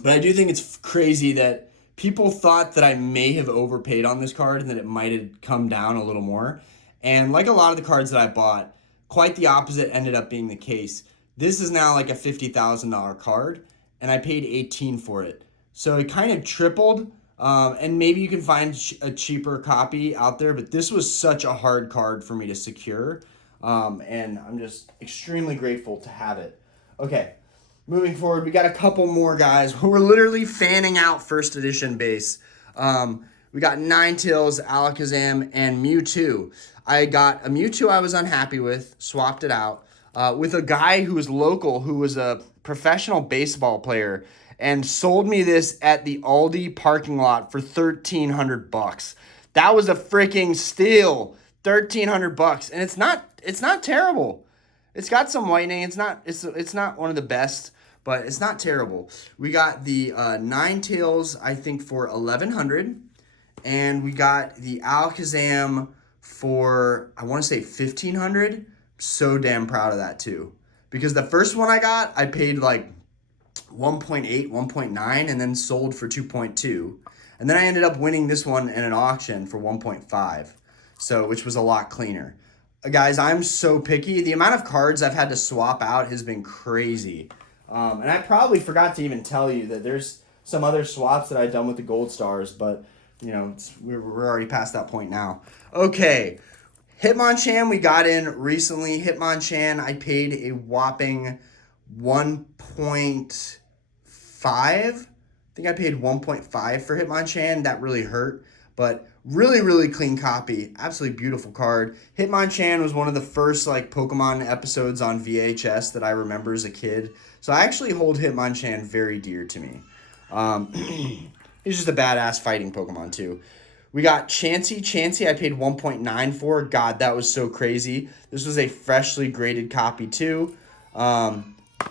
I do think it's crazy that people thought that I may have overpaid on this card and that it might have come down a little more. And like a lot of the cards that I bought, quite the opposite ended up being the case. This is now like a $50,000 card, and I paid $18 for it. So it kind of tripled, and maybe you can find a cheaper copy out there, but this was such a hard card for me to secure, and I'm just extremely grateful to have it. Okay, moving forward, we got a couple more guys. We're literally fanning out first edition base. We got Ninetales, Alakazam, and Mewtwo. I got a Mewtwo I was unhappy with, swapped it out, with a guy who was local, who was a professional baseball player and sold me this at the Aldi parking lot for $1,300. That was a freaking steal. $1,300, and it's not terrible. It's got some whitening. It's not one of the best, but it's not terrible. We got the Ninetales, I think, for $1,100, and we got the Alakazam for, I want to say, $1,500. So damn proud of that too, because the first one I got, I paid like 1.8, 1.9, and then sold for 2.2, and then I ended up winning this one in an auction for 1.5, so which was a lot cleaner. Guys, I'm so picky. The amount of cards I've had to swap out has been crazy, and I probably forgot to even tell you that there's some other swaps that I've done with the Gold Stars, but you know, we're already past that point now. Okay. Hitmonchan we got in recently. Hitmonchan, I paid a whopping 1.5. I think I paid 1.5 for Hitmonchan. That really hurt, but really, really clean copy. Absolutely beautiful card. Hitmonchan was one of the first like Pokemon episodes on VHS that I remember as a kid. So I actually hold Hitmonchan very dear to me. He's just a badass fighting Pokemon too. We got Chansey. I paid 1.9 for. God, that was so crazy. This was a freshly graded copy too.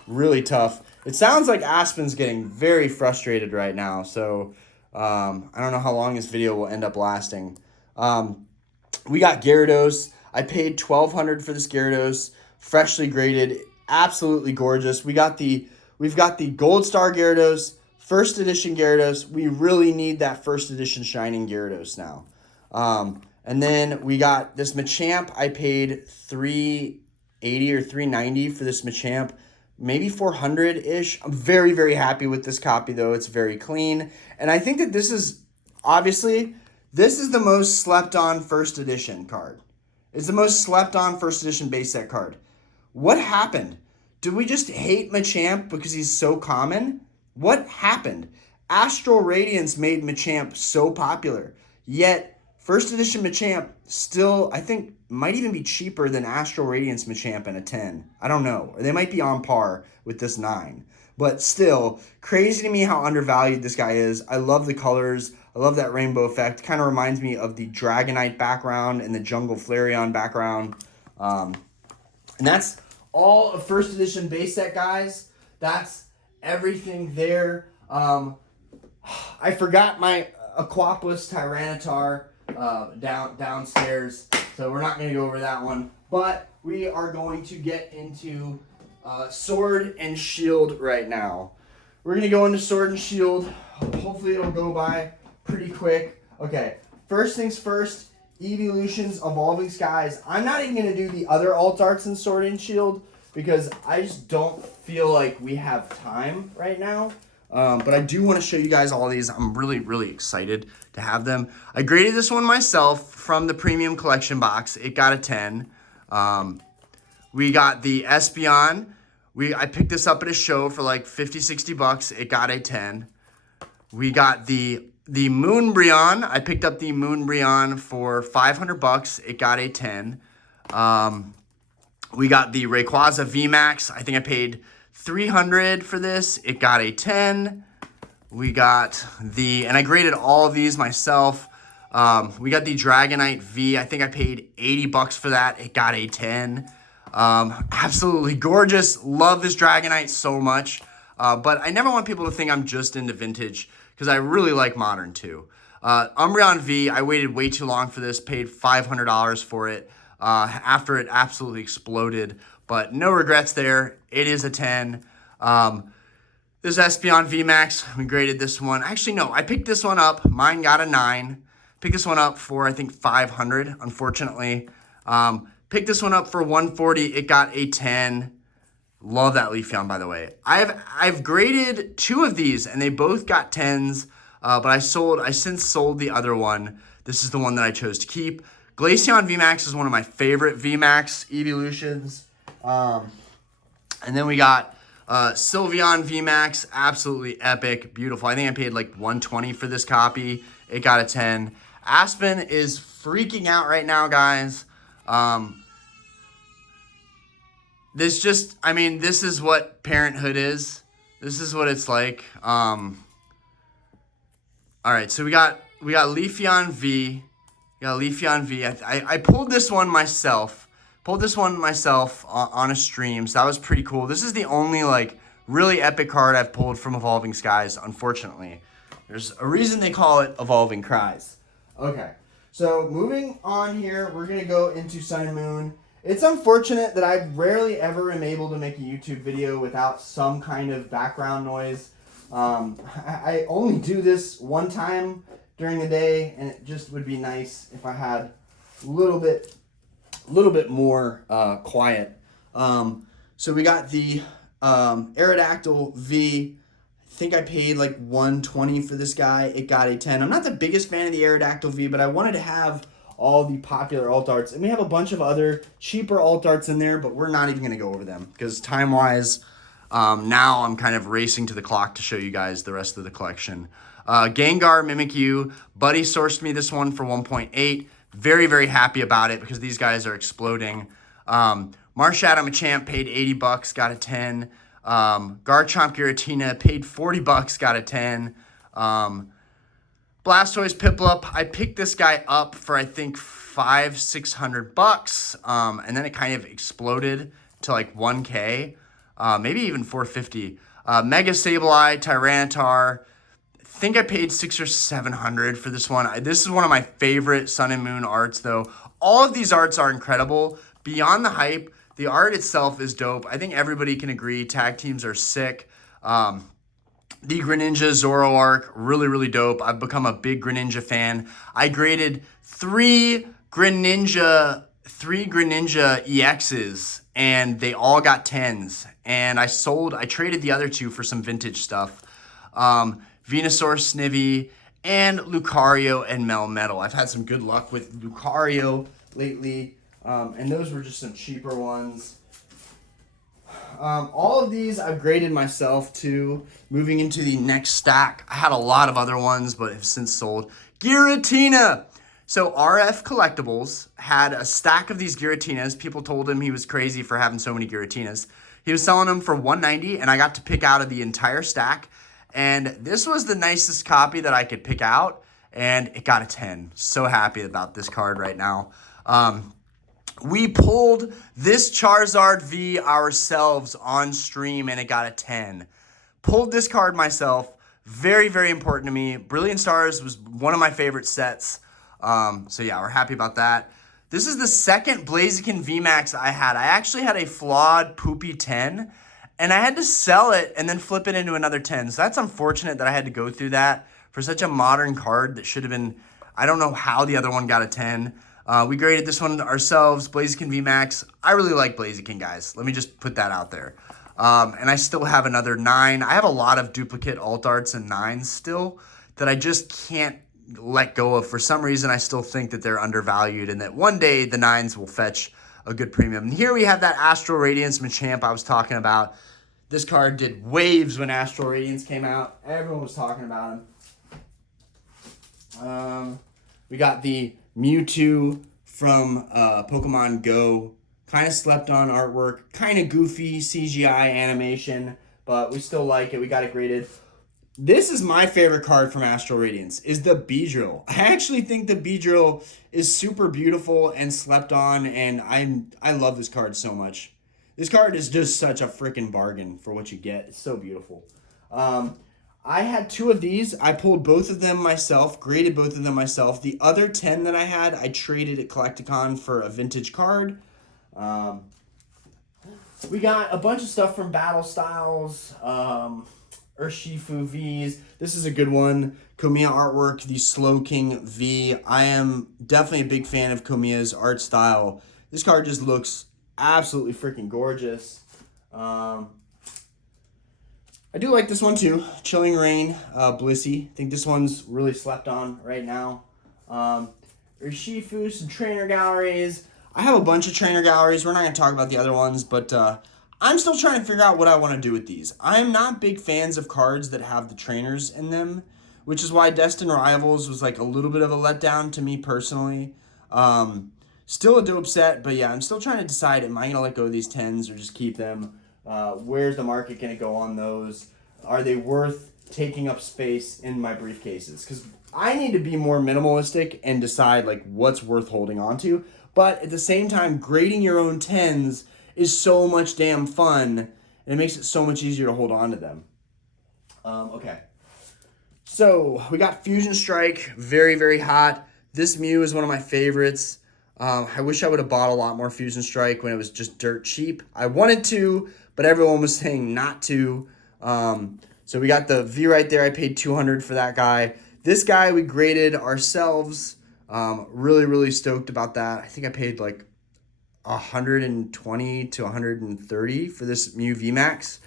Really tough. It sounds like Aspen's getting very frustrated right now. So I don't know how long this video will end up lasting. We got Gyarados. I paid $1,200 for this Gyarados. Freshly graded. Absolutely gorgeous. We've got the Gold Star Gyarados. First edition Gyarados, we really need that first edition Shining Gyarados now. And then we got this Machamp. I paid $380 or $390 for this Machamp, maybe $400-ish. I'm very, very happy with this copy, though. It's very clean. And I think that this is the most slept-on first edition card. It's the most slept-on first edition base set card. What happened? Did we just hate Machamp because he's so common? What happened? Astral Radiance made Machamp so popular, yet first edition Machamp still, I think, might even be cheaper than Astral Radiance Machamp in a 10. I don't know. Or they might be on par with this 9. But still, crazy to me how undervalued this guy is. I love the colors. I love that rainbow effect. Kind of reminds me of the Dragonite background and the Jungle Flareon background. And that's all of first edition base set, guys. That's everything there. I forgot my Aquapus Tyranitar downstairs, so we're not going to go over that one. But we are going to get into Sword and Shield right now. We're going to go into Sword and Shield. Hopefully it'll go by pretty quick. Okay, first things first, Eeveelutions, Evolving Skies. I'm not even going to do the other alt arts in Sword and Shield because I just don't feel like we have time right now. But I do want to show you guys all these. I'm really, really excited to have them. I graded this one myself from the premium collection box. It got a 10. We got the Espeon. I picked this up at a show for like 50, 60 bucks. It got a 10. We got the Moonbreon. I picked up the Moonbreon for 500 bucks. It got a 10. We got the Rayquaza VMAX. I think I paid $300 for this. It got a 10. We got and I graded all of these myself. We got the Dragonite V. I think I paid 80 bucks for that. It got a 10. Absolutely gorgeous. Love this Dragonite so much. But I never want people to think I'm just into vintage because I really like modern too. Umbreon V, I waited way too long for this. Paid $500 for it after it absolutely exploded. But no regrets there. It is a 10. This Espeon VMAX, we graded this one. Actually, no, I picked this one up. Mine got a 9. Picked this one up for, I think, 500, unfortunately. Picked this one up for 140. It got a 10. Love that Leafeon, by the way. I've graded 2 of these, and they both got 10s. But I since sold the other one. This is the one that I chose to keep. Glaceon VMAX is one of my favorite VMAX Eeveelutions. And then we got Sylveon VMAX, absolutely epic, beautiful. I think I paid like 120 for this copy. It got a 10. Aspen is freaking out right now, guys. this just, I mean, this is what parenthood is. This is what it's like. All right, so we got Leafeon V. We got Leafeon V. I pulled this one myself. On a stream, so that was pretty cool. This is the only like really epic card I've pulled from Evolving Skies, unfortunately. There's a reason they call it Evolving Cries. Okay, so moving on here, we're gonna go into Sun and Moon. It's unfortunate that I rarely ever am able to make a YouTube video without some kind of background noise. I only do this one time during the day, and it just would be nice if I had a little bit more quiet. So we got the Aerodactyl V. I think I paid like $120 for this guy. It got a 10. I'm not the biggest fan of the Aerodactyl V, but I wanted to have all the popular alt arts. And we have a bunch of other cheaper alt arts in there, but we're not even going to go over them because time-wise, now I'm kind of racing to the clock to show you guys the rest of the collection. Gengar, Mimikyu. Buddy sourced me this one for 1.8. Very, very happy about it because these guys are exploding. Marshadow Machamp paid $80, got a 10. Garchomp Giratina paid $40, got a 10. Blastoise Piplup, I picked this guy up for I think $500-600, and then it kind of exploded to like 1K, maybe even 450. Mega Sableye, Tyranitar. I think I paid $600 or $700 for this one. This is one of my favorite Sun and Moon arts, though. All of these arts are incredible. Beyond the hype, the art itself is dope. I think everybody can agree. Tag teams are sick. The Greninja Zoroark, really, really dope. I've become a big Greninja fan. I graded three Greninja EXs, and they all got 10s. And I traded the other two for some vintage stuff. Venusaur, Snivy, and Lucario and Melmetal. I've had some good luck with Lucario lately, and those were just some cheaper ones. All of these I've graded myself too. Moving into the next stack, I had a lot of other ones, but have since sold. Giratina! So RF Collectibles had a stack of these Giratinas. People told him he was crazy for having so many Giratinas. He was selling them for $190, and I got to pick out of the entire stack. And this was the nicest copy that I could pick out, and it got a 10. So happy about this card right now. We pulled this Charizard V ourselves on stream, and it got a 10. Pulled this card myself. Very, very important to me. Brilliant Stars was one of my favorite sets. So yeah, we're happy about that. This is the second Blaziken VMAX I had. I actually had a flawed poopy 10, and I had to sell it and then flip it into another 10. So that's unfortunate that I had to go through that for such a modern card that should have been, I don't know how the other one got a 10. We graded this one ourselves, Blaziken VMAX. I really like Blaziken, guys. Let me just put that out there. And I still have another 9. I have a lot of duplicate alt arts and 9s still that I just can't let go of. For some reason, I still think that they're undervalued and that one day the 9s will fetch a good premium. And here we have that Astral Radiance Machamp I was talking about. This card did waves when Astral Radiance came out. Everyone was talking about him. We got the Mewtwo from Pokemon Go. Kind of slept on artwork. Kind of goofy CGI animation, but we still like it. We got it graded. This is my favorite card from Astral Radiance, is the Beedrill. I actually think the Beedrill is super beautiful and slept on, and I love this card so much. This card is just such a freaking bargain for what you get. It's so beautiful. I had 2 of these. I pulled both of them myself, graded both of them myself. The other 10 that I had, I traded at Collecticon for a vintage card. We got a bunch of stuff from Battle Styles, Urshifu Vs. This is a good one. Komiya artwork, the Slowking V. I am definitely a big fan of Komiya's art style. This card just looks absolutely freaking gorgeous. I do like this one too. Chilling Rain, Blissey. I think this one's really slept on right now. Urshifu, some trainer galleries. I have a bunch of trainer galleries. We're not going to talk about the other ones, but I'm still trying to figure out what I want to do with these. I am not big fans of cards that have the trainers in them, which is why Destined Rivals was like a little bit of a letdown to me personally. Still a dope set, but yeah, I'm still trying to decide, am I going to let go of these 10s or just keep them? Where's the market going to go on those? Are they worth taking up space in my briefcases? Because I need to be more minimalistic and decide like what's worth holding on to. But at the same time, grading your own 10s is so much damn fun, and it makes it so much easier to hold on to them. Okay. So we got Fusion Strike, very, very hot. This Mew is one of my favorites. I wish I would have bought a lot more Fusion Strike when it was just dirt cheap. I wanted to, but everyone was saying not to. So we got the V right there. I paid $200 for that guy. This guy we graded ourselves. Really, really stoked about that. I think I paid like $120 to $130 for this Mew VMAX.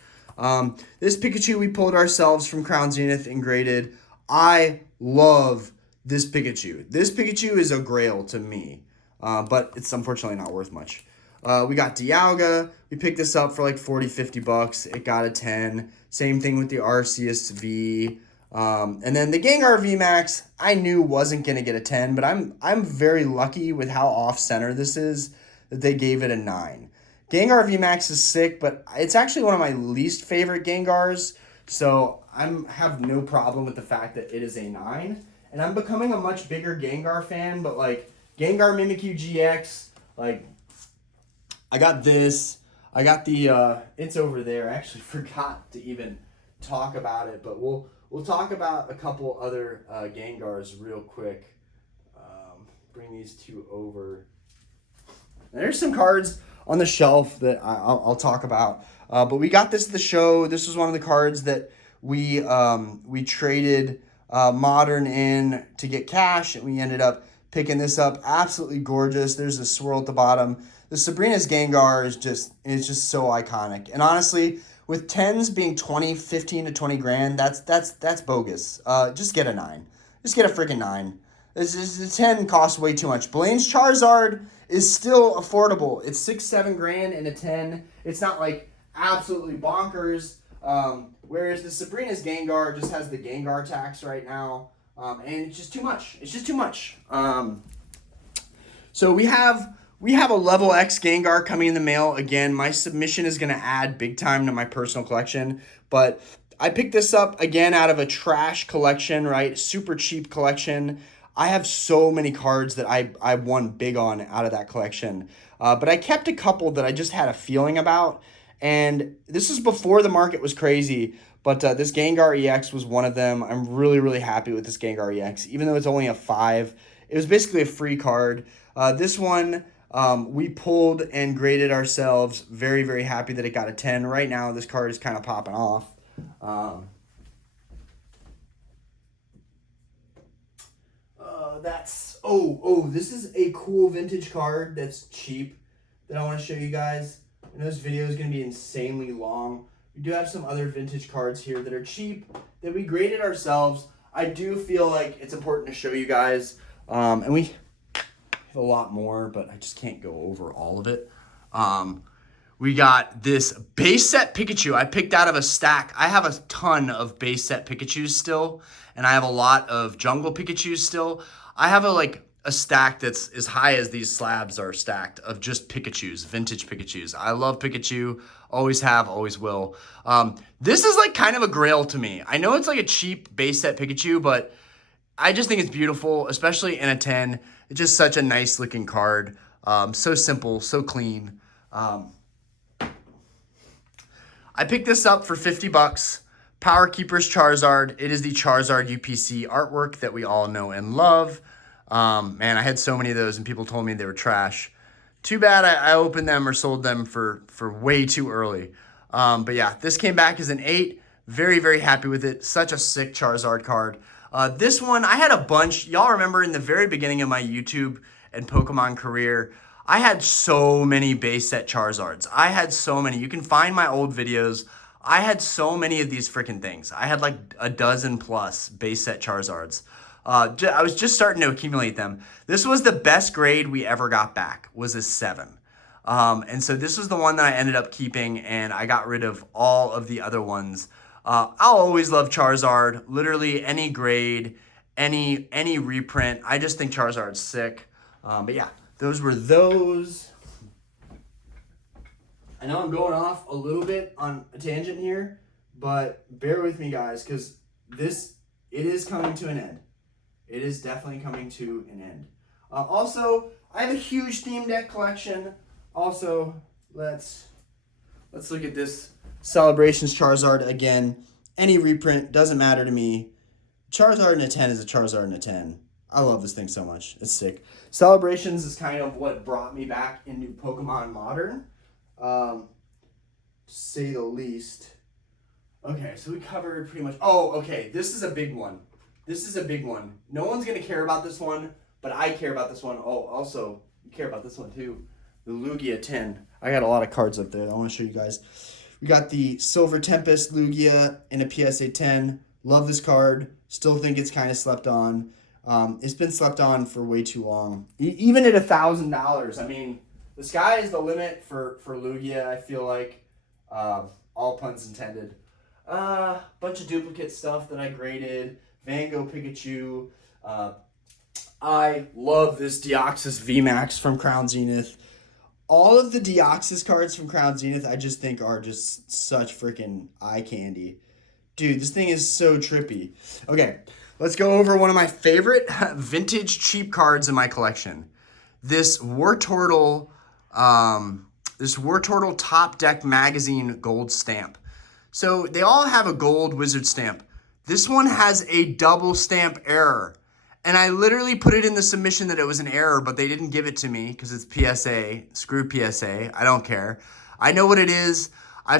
This Pikachu we pulled ourselves from Crown Zenith and graded. I love this Pikachu. This Pikachu is a grail to me, but it's unfortunately not worth much. We got Dialga. We picked this up for like 40, 50 bucks. It got a 10. Same thing with the Arceus V. And then the Gengar VMAX, I knew wasn't going to get a 10, but I'm very lucky with how off-center this is that they gave it a 9. Gengar VMAX is sick, but it's actually one of my least favorite Gengars, so I have no problem with the fact that it is a 9. And I'm becoming a much bigger Gengar fan, but like Gengar Mimikyu GX, like I got this. I got the it's over there. I actually forgot to even talk about it, but we'll talk about a couple other Gengars real quick. Bring these two over. And there's some cards on the shelf that I'll talk about. But we got this at the show. This was one of the cards that we traded Modern in to get cash, and we ended up picking this up. Absolutely gorgeous. There's a swirl at the bottom. The Sabrina's Gengar is just so iconic. And honestly, with 10s being 15 to 20 grand, that's bogus. Just get a 9. Just get a freaking 9. The 10 costs way too much. Blaine's Charizard is still affordable. It's 6-7 grand and a 10. It's not like absolutely bonkers. Whereas the Sabrina's Gengar just has the Gengar tax right now. And it's just too much. It's just too much. So we have a level X Gengar coming in the mail. Again, my submission is going to add big time to my personal collection. But I picked this up, again, out of a trash collection, right? Super cheap collection. I have so many cards that I won big on out of that collection. But I kept a couple that I just had a feeling about. And this is before the market was crazy. But this Gengar EX was one of them. I'm really, really happy with this Gengar EX. Even though it's only a 5, it was basically a free card. This one we pulled and graded ourselves. Very, very happy that it got a 10. Right now, this card is kind of popping off. This is a cool vintage card that's cheap that I want to show you guys. And this video is going to be insanely long. We do have some other vintage cards here that are cheap that we graded ourselves. I do feel like it's important to show you guys. And we have a lot more, but I just can't go over all of it. We got this base set Pikachu I picked out of a stack. I have a ton of base set Pikachus still, and I have a lot of jungle Pikachus still. I have a stack that's as high as these slabs are stacked of just Pikachus, vintage Pikachus. I love Pikachu, always have, always will. This is like kind of a grail to me. I know it's like a cheap base set Pikachu, but I just think it's beautiful, especially in a 10. It's just such a nice looking card. So simple, so clean. I picked this up for 50 bucks. Power Keeper's Charizard. It is the Charizard UPC artwork that we all know and love. Man, I had so many of those and people told me they were trash. Too bad I opened them or sold them for way too early. But yeah, this came back as an 8. Very, very happy with it. Such a sick Charizard card. This one, I had a bunch. Y'all remember in the very beginning of my YouTube and Pokemon career, I had so many base set Charizards. I had so many. You can find my old videos. I had so many of these freaking things. I had like a dozen plus base set Charizards. I was just starting to accumulate them. This was the best grade we ever got back, was a 7. And so this was the one that I ended up keeping, and I got rid of all of the other ones. I'll always love Charizard. Literally any grade, any reprint. I just think Charizard's sick. But yeah, those were those. I know I'm going off a little bit on a tangent here, but bear with me, guys, because it is coming to an end. It is definitely coming to an end. Also, I have a huge theme deck collection. Also, let's look at this Celebrations Charizard again. Any reprint, doesn't matter to me. Charizard in a 10 is a Charizard in a 10. I love this thing so much. It's sick. Celebrations is kind of what brought me back into Pokemon Modern, to say the least. Okay, so we covered pretty much. Oh, okay, this is a big one. This is a big one. No one's going to care about this one, but I care about this one. Oh, also, you care about this one too. The Lugia 10. I got a lot of cards up there I want to show you guys. We got the Silver Tempest Lugia in a PSA 10. Love this card. Still think it's kind of slept on. It's been slept on for way too long. Even at $1,000. I mean, the sky is the limit for Lugia, I feel like. All puns intended. Bunch of duplicate stuff that I graded. Gogh Pikachu. I love this Deoxys VMAX from Crown Zenith. All of the Deoxys cards from Crown Zenith I just think are just such freaking eye candy. Dude, this thing is so trippy. Okay, let's go over one of my favorite vintage cheap cards in my collection. This Wartortle Top Deck Magazine gold stamp. So they all have a gold wizard stamp. This one has a double stamp error. And I literally put it in the submission that it was an error, but they didn't give it to me because it's PSA. Screw PSA. I don't care. I know what it is. I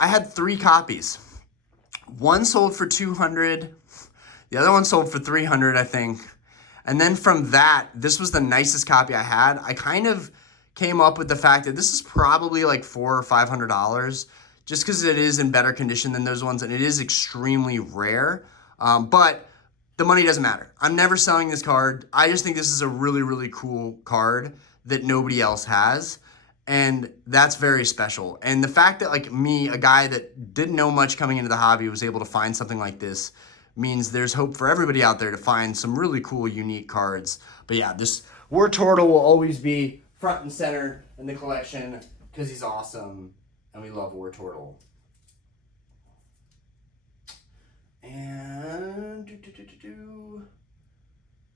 had 3 copies. One sold for $200. The other one sold for $300, I think. And then from that, this was the nicest copy I had. I kind of came up with the fact that this is probably like $400 or $500 just because it is in better condition than those ones, and it is extremely rare. But the money doesn't matter. I'm never selling this card. I just think this is a really, really cool card that nobody else has. And that's very special. And the fact that like me, a guy that didn't know much coming into the hobby, was able to find something like this means there's hope for everybody out there to find some really cool, unique cards. But yeah, this Wartortle will always be front and center in the collection because he's awesome and we love Wartortle. And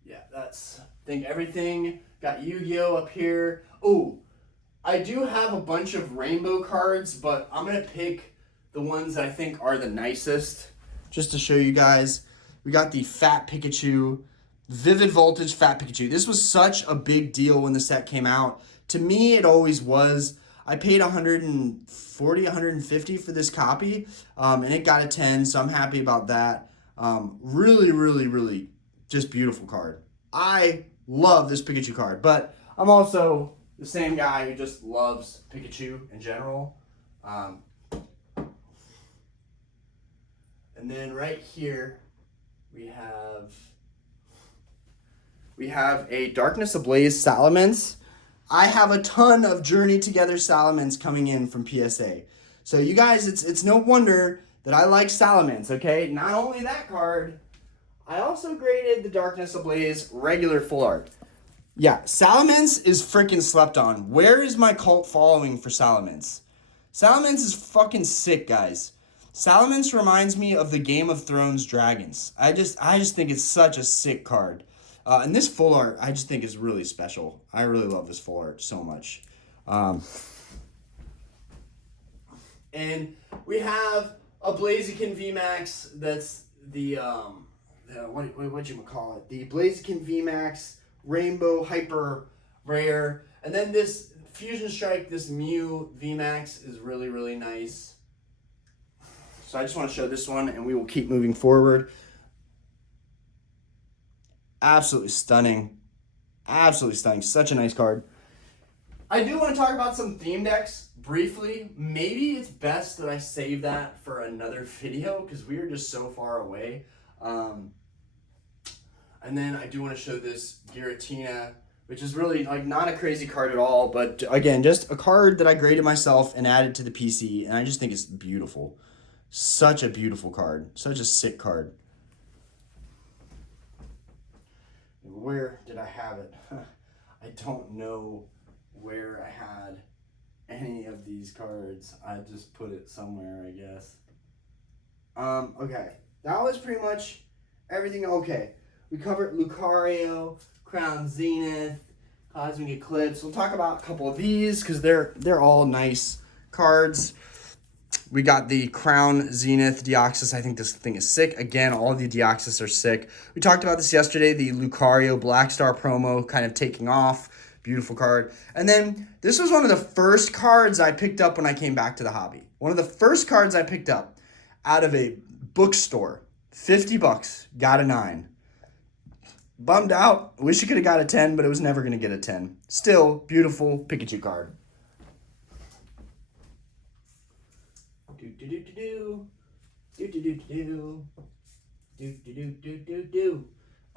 yeah, that's, I think everything. Got Yu-Gi-Oh up here. Oh, I do have a bunch of rainbow cards, but I'm going to pick the ones that I think are the nicest just to show you guys. We got the Fat Pikachu, Vivid Voltage Fat Pikachu. This was such a big deal when the set came out. To me, it always was. I paid $140, $150 for this copy, and it got a 10, so I'm happy about that. Really, really, really just beautiful card. I love this Pikachu card, but I'm also the same guy who just loves Pikachu in general. And then right here, we have a Darkness Ablaze Salamence. I have a ton of Journey Together Salamence coming in from PSA. So you guys, it's no wonder that I like Salamence, okay? Not only that card, I also graded the Darkness Ablaze regular full art. Yeah, Salamence is freaking slept on. Where is my cult following for Salamence? Salamence is fucking sick, guys. Salamence reminds me of the Game of Thrones dragons. I just think it's such a sick card. And this full art, I just think is really special. I really love this full art so much. And we have a Blaziken VMAX. That's the whatchamacallit? The Blaziken VMAX Rainbow Hyper Rare. And then this Fusion Strike, this Mew VMAX is really, really nice. So I just want to show this one, and we will keep moving forward. Absolutely stunning. Absolutely stunning. Such a nice card. I do want to talk about some theme decks briefly. Maybe it's best that I save that for another video because we are just so far away. And then I do want to show this Giratina, which is really like not a crazy card at all, but again, just a card that I graded myself and added to the PC, and I just think it's beautiful. Such a beautiful card. Such a sick card. Where did I have it? I don't know where I had any of these cards. I just put it somewhere, I guess. Okay. That was pretty much everything. Okay. We covered Lucario, Crown Zenith, Cosmic Eclipse. We'll talk about a couple of these because they're all nice cards. We got the Crown Zenith Deoxys. I think this thing is sick. Again, all of the Deoxys are sick. We talked about this yesterday. The Lucario Black Star promo kind of taking off. Beautiful card. And then this was one of the first cards I picked up when I came back to the hobby. One of the first cards I picked up out of a bookstore. $50. Got a 9. Bummed out. Wish you could have got a 10, but it was never going to get a 10. Still, beautiful Pikachu card.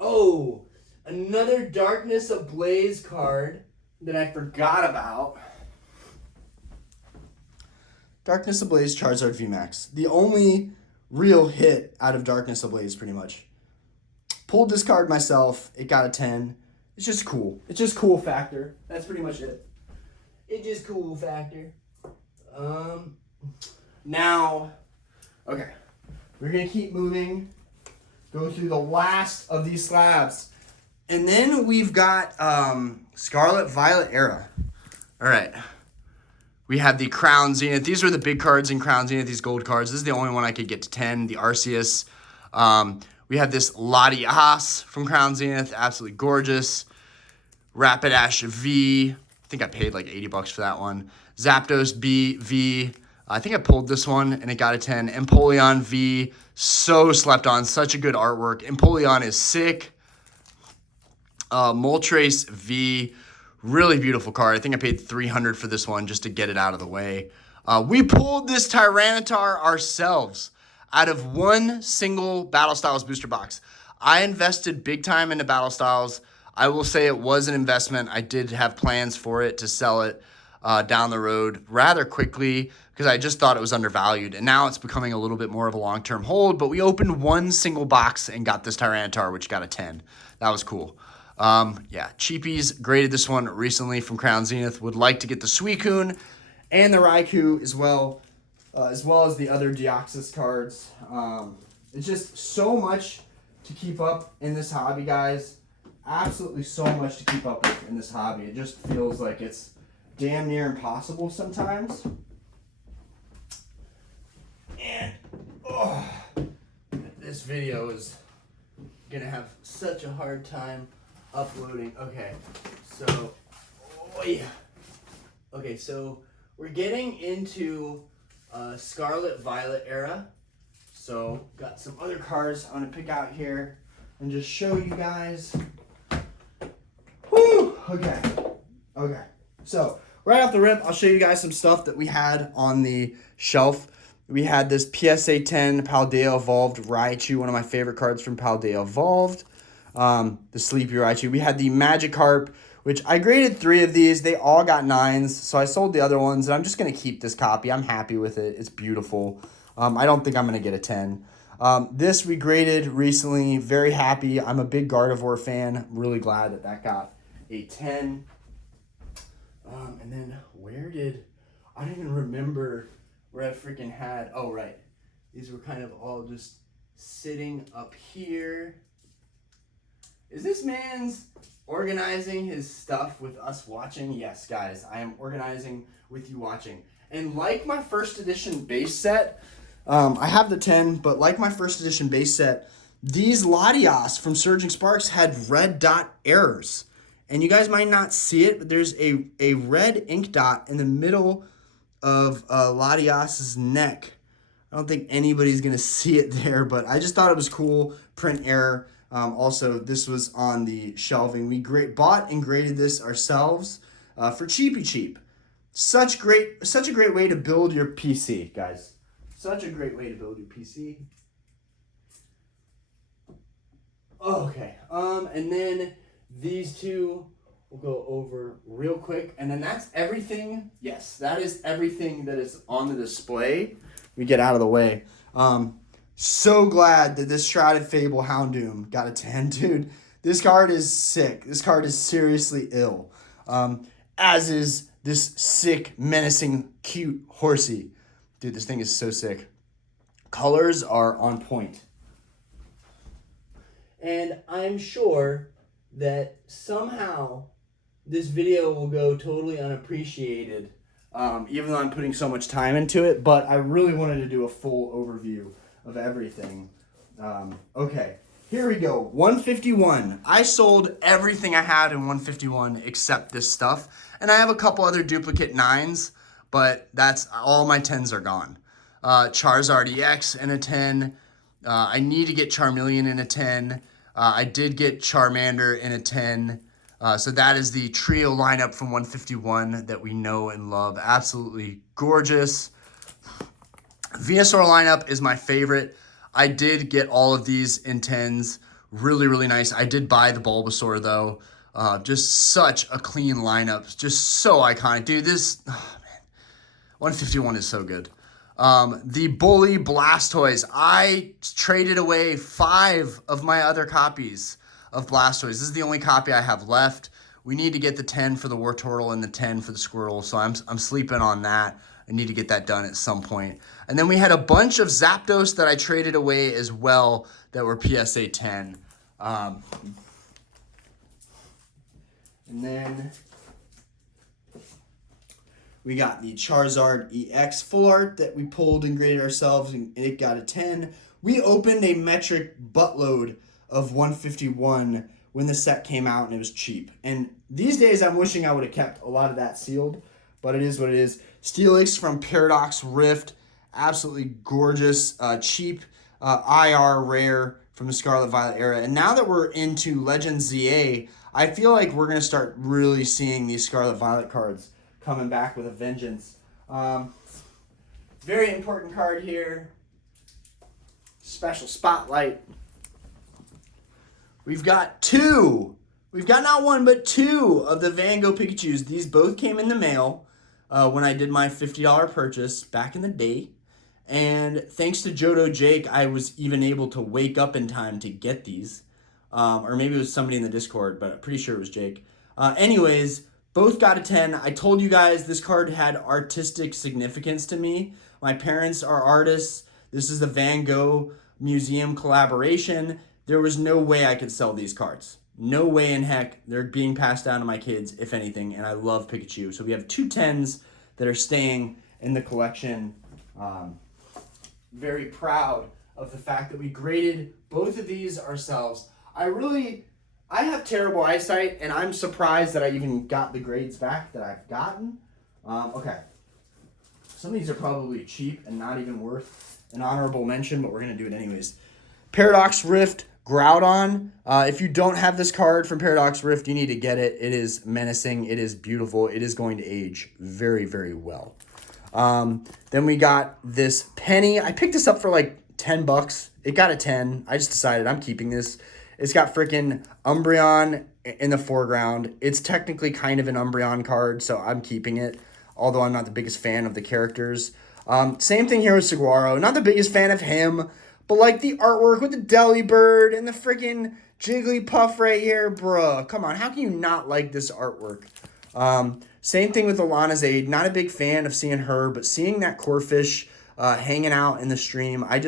Oh, another Darkness Ablaze card that I forgot about. Darkness Ablaze Charizard VMAX. The only real hit out of Darkness Ablaze, pretty much. Pulled this card myself. It got a 10. It's just cool. It's just cool factor. That's pretty much it. It's just cool factor. Now, okay. We're going to keep moving. Go through the last of these slabs. And then we've got Scarlet Violet Era. All right. We have the Crown Zenith. These are the big cards in Crown Zenith, these gold cards. This is the only one I could get to 10, the Arceus. We have this Latias from Crown Zenith, absolutely gorgeous. Rapidash V, I think I paid like $80 for that one. Zapdos V, I think I pulled this one and it got a 10. Empoleon V, so slept on, such a good artwork. Empoleon is sick. Moltres V, really beautiful card. I think I paid $300 for this one just to get it out of the way. We pulled this Tyranitar ourselves out of one single Battle Styles booster box. I invested big time into Battle Styles. I will say it was an investment. I did have plans for it to sell it down the road rather quickly because I just thought it was undervalued. And now it's becoming a little bit more of a long-term hold. But we opened one single box and got this Tyranitar, which got a 10. That was cool. Yeah, Cheapies graded this one recently from Crown Zenith. Would like to get the Suicune and the Raikou as well as the other Deoxys cards. It's just so much to keep up in this hobby, guys. Absolutely so much to keep up with in this hobby. It just feels like it's damn near impossible sometimes. And, this video is going to have such a hard time uploading. Okay, so, okay, so we're getting into Scarlet Violet Era. So, got some other cards I'm going to pick out here and just show you guys. Whew, okay. So, right off the rip, I'll show you guys some stuff that we had on the shelf. We had this PSA 10 Paldea Evolved Raichu, one of my favorite cards from Paldea Evolved. The Sleepy Raichu. We had the Magikarp, which I graded 3 of these. They all got 9s, so I sold the other ones, and I'm just going to keep this copy. I'm happy with it. It's beautiful. I don't think I'm going to get a 10. This we graded recently. Very happy. I'm a big Gardevoir fan. I'm really glad that that got a 10. And then I don't even remember where I freaking had, oh, right. These were kind of all just sitting up here. Is this man's organizing his stuff with us watching? Yes, guys, I am organizing with you watching. And like my first edition base set, I have the 10, but like my first edition base set, these Latias from Surging Sparks had red dot errors. And you guys might not see it, but there's a red ink dot in the middle of Latias's neck. I don't think anybody's going to see it there, but I just thought it was cool. Print error. Also, this was on the shelving. We bought and graded this ourselves for cheap. Such a great way to build your PC, guys. Such a great way to build your PC. Okay. And then these two we'll go over real quick. And then that's everything. Yes, that is everything that is on the display. We get out of the way. So glad that this Shrouded Fable Houndoom got a 10. Dude, this card is sick. This card is seriously ill. as is this sick, menacing, cute horsey. Dude, this thing is so sick. Colors are on point. And I'm sure that somehow this video will go totally unappreciated, even though I'm putting so much time into it, but I really wanted to do a full overview of everything. Okay, here we go. 151. I sold everything I had in 151 except this stuff, and I have a couple other duplicate 9s, but that's all my 10s are gone. Charizard EX in a 10. I need to get Charmeleon in a 10. I did get Charmander in a 10. So that is the trio lineup from 151 that we know and love. Absolutely gorgeous. Venusaur lineup is my favorite. I did get all of these in 10s. Really, really nice. I did buy the Bulbasaur, though. Just such a clean lineup. Just so iconic. Dude, this... Oh, man. 151 is so good. The Bully Blastoise. I traded away 5 of my other copies of Blastoise. This is the only copy I have left. We need to get the 10 for the Wartortle and the 10 for the Squirtle, so I'm sleeping on that. I need to get that done at some point. And then we had a bunch of Zapdos that I traded away as well that were PSA 10. And then we got the Charizard EX Full Art that we pulled and graded ourselves, and it got a 10. We opened a metric buttload of 151 when the set came out and it was cheap. And these days I'm wishing I would have kept a lot of that sealed, but it is what it is. Steelix from Paradox Rift, absolutely gorgeous, cheap, IR rare from the Scarlet Violet era. And now that we're into Legends ZA, I feel like we're going to start really seeing these Scarlet Violet cards coming back with a vengeance. Very important card here. Special spotlight. We've got 2. We've got not 1, but 2 of the Gogh Pikachus. These both came in the mail when I did my $50 purchase back in the day. And thanks to Jodo Jake, I was even able to wake up in time to get these. Or maybe it was somebody in the Discord, but I'm pretty sure it was Jake. Anyways, both got a 10. I told you guys this card had artistic significance to me. My parents are artists. This is the Van Gogh Museum collaboration. There was no way I could sell these cards. No way in heck. They're being passed down to my kids, if anything, and I love Pikachu. So we have 2 10s that are staying in the collection. Very proud of the fact that we graded both of these ourselves. I have terrible eyesight, and I'm surprised that I even got the grades back that I've gotten. Okay. Some of these are probably cheap and not even worth an honorable mention, but we're going to do it anyways. Paradox Rift Groudon. If you don't have this card from Paradox Rift, you need to get it. It is menacing. It is beautiful. It is going to age very, very well. Then we got this Penny. I picked this up for like $10. It got a 10. I just decided I'm keeping this. It's got freaking Umbreon in the foreground. It's technically kind of an Umbreon card, so I'm keeping it, although I'm not the biggest fan of the characters. Same thing here with Saguaro. Not the biggest fan of him, but like the artwork with the Delibird and the freaking Jigglypuff right here, bruh. Come on, how can you not like this artwork? Same thing with Alana's Aid. Not a big fan of seeing her, but seeing that Corphish hanging out in the stream, I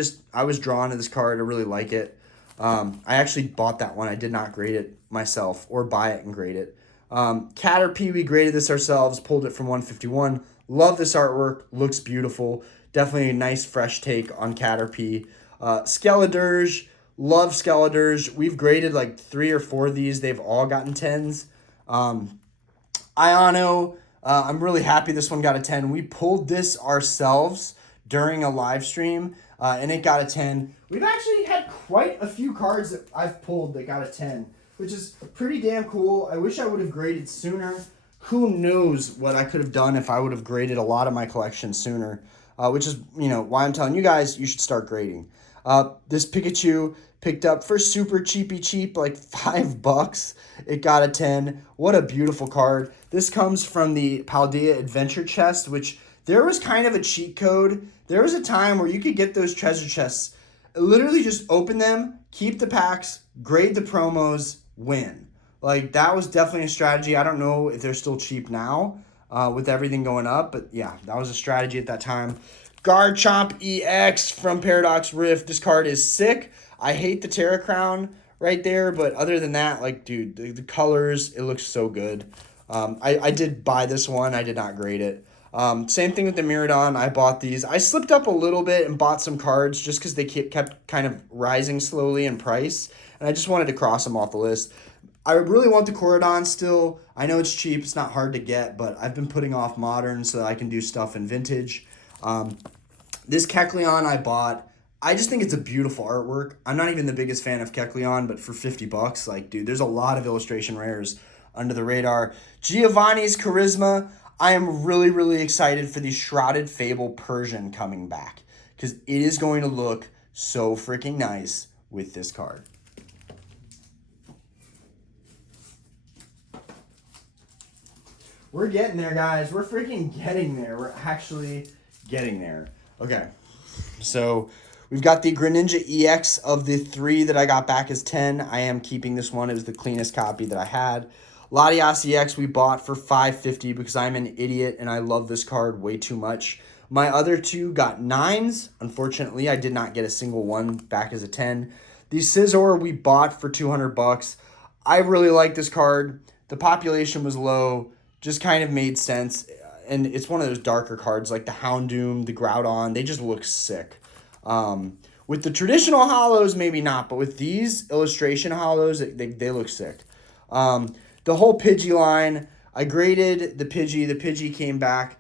was drawn to this card. I really like it. I actually bought that one. I did not grade it myself or buy it and grade it. Caterpie, we graded this ourselves, pulled it from 151. Love this artwork. Looks beautiful. Definitely a nice fresh take on Caterpie. Skeledirge. Love Skeledirge. We've graded like 3 or 4 of these. They've all gotten 10s. Iono. I'm really happy this one got a 10. We pulled this ourselves during a live stream, and it got a 10. We've actually had quite a few cards that I've pulled that got a 10, which is pretty damn cool. I wish I would have graded sooner. Who knows what I could have done if I would have graded a lot of my collection sooner, which is, why I'm telling you guys you should start grading. This Pikachu picked up for super cheap, like $5. It got a 10. What a beautiful card. This comes from the Paldea Adventure Chest, which there was kind of a cheat code. There was a time where you could get those treasure chests, literally just open them, keep the packs, grade the promos, win. Like, that was definitely a strategy. I don't know if they're still cheap now with everything going up, but yeah, that was a strategy at that time. Garchomp EX from Paradox Rift. This card is sick. I hate the Terra Crown right there, but other than that, like, dude, the colors, it looks so good. I did buy this one. I did not grade it. Same thing with the Miraidon. I bought these. I slipped up a little bit and bought some cards just because they kept kind of rising slowly in price, and I just wanted to cross them off the list. I really want the Corridon still. I know it's cheap. It's not hard to get, but I've been putting off Modern so that I can do stuff in Vintage. This Kecleon I bought. I just think it's a beautiful artwork. I'm not even the biggest fan of Kecleon, but for $50, like, dude, there's a lot of illustration rares under the radar. Giovanni's Charisma. I am really, really excited for the Shrouded Fable Persian coming back because it is going to look so freaking nice with this card. We're getting there, guys. We're freaking getting there. We're actually getting there. Okay, so we've got the Greninja EX of the 3 that I got back as 10. I am keeping this one. It was the cleanest copy that I had. Latias EX we bought for $5.50 because I'm an idiot and I love this card way too much. My other 2 got 9s. Unfortunately, I did not get a single one back as a 10. The Scizor we bought for $200. I really like this card. The population was low. Just kind of made sense, and it's one of those darker cards like the Houndoom, the Groudon. They just look sick. With the traditional hollows, maybe not, but with these illustration hollows, they look sick. The whole Pidgey line, I graded the Pidgey. The Pidgey came back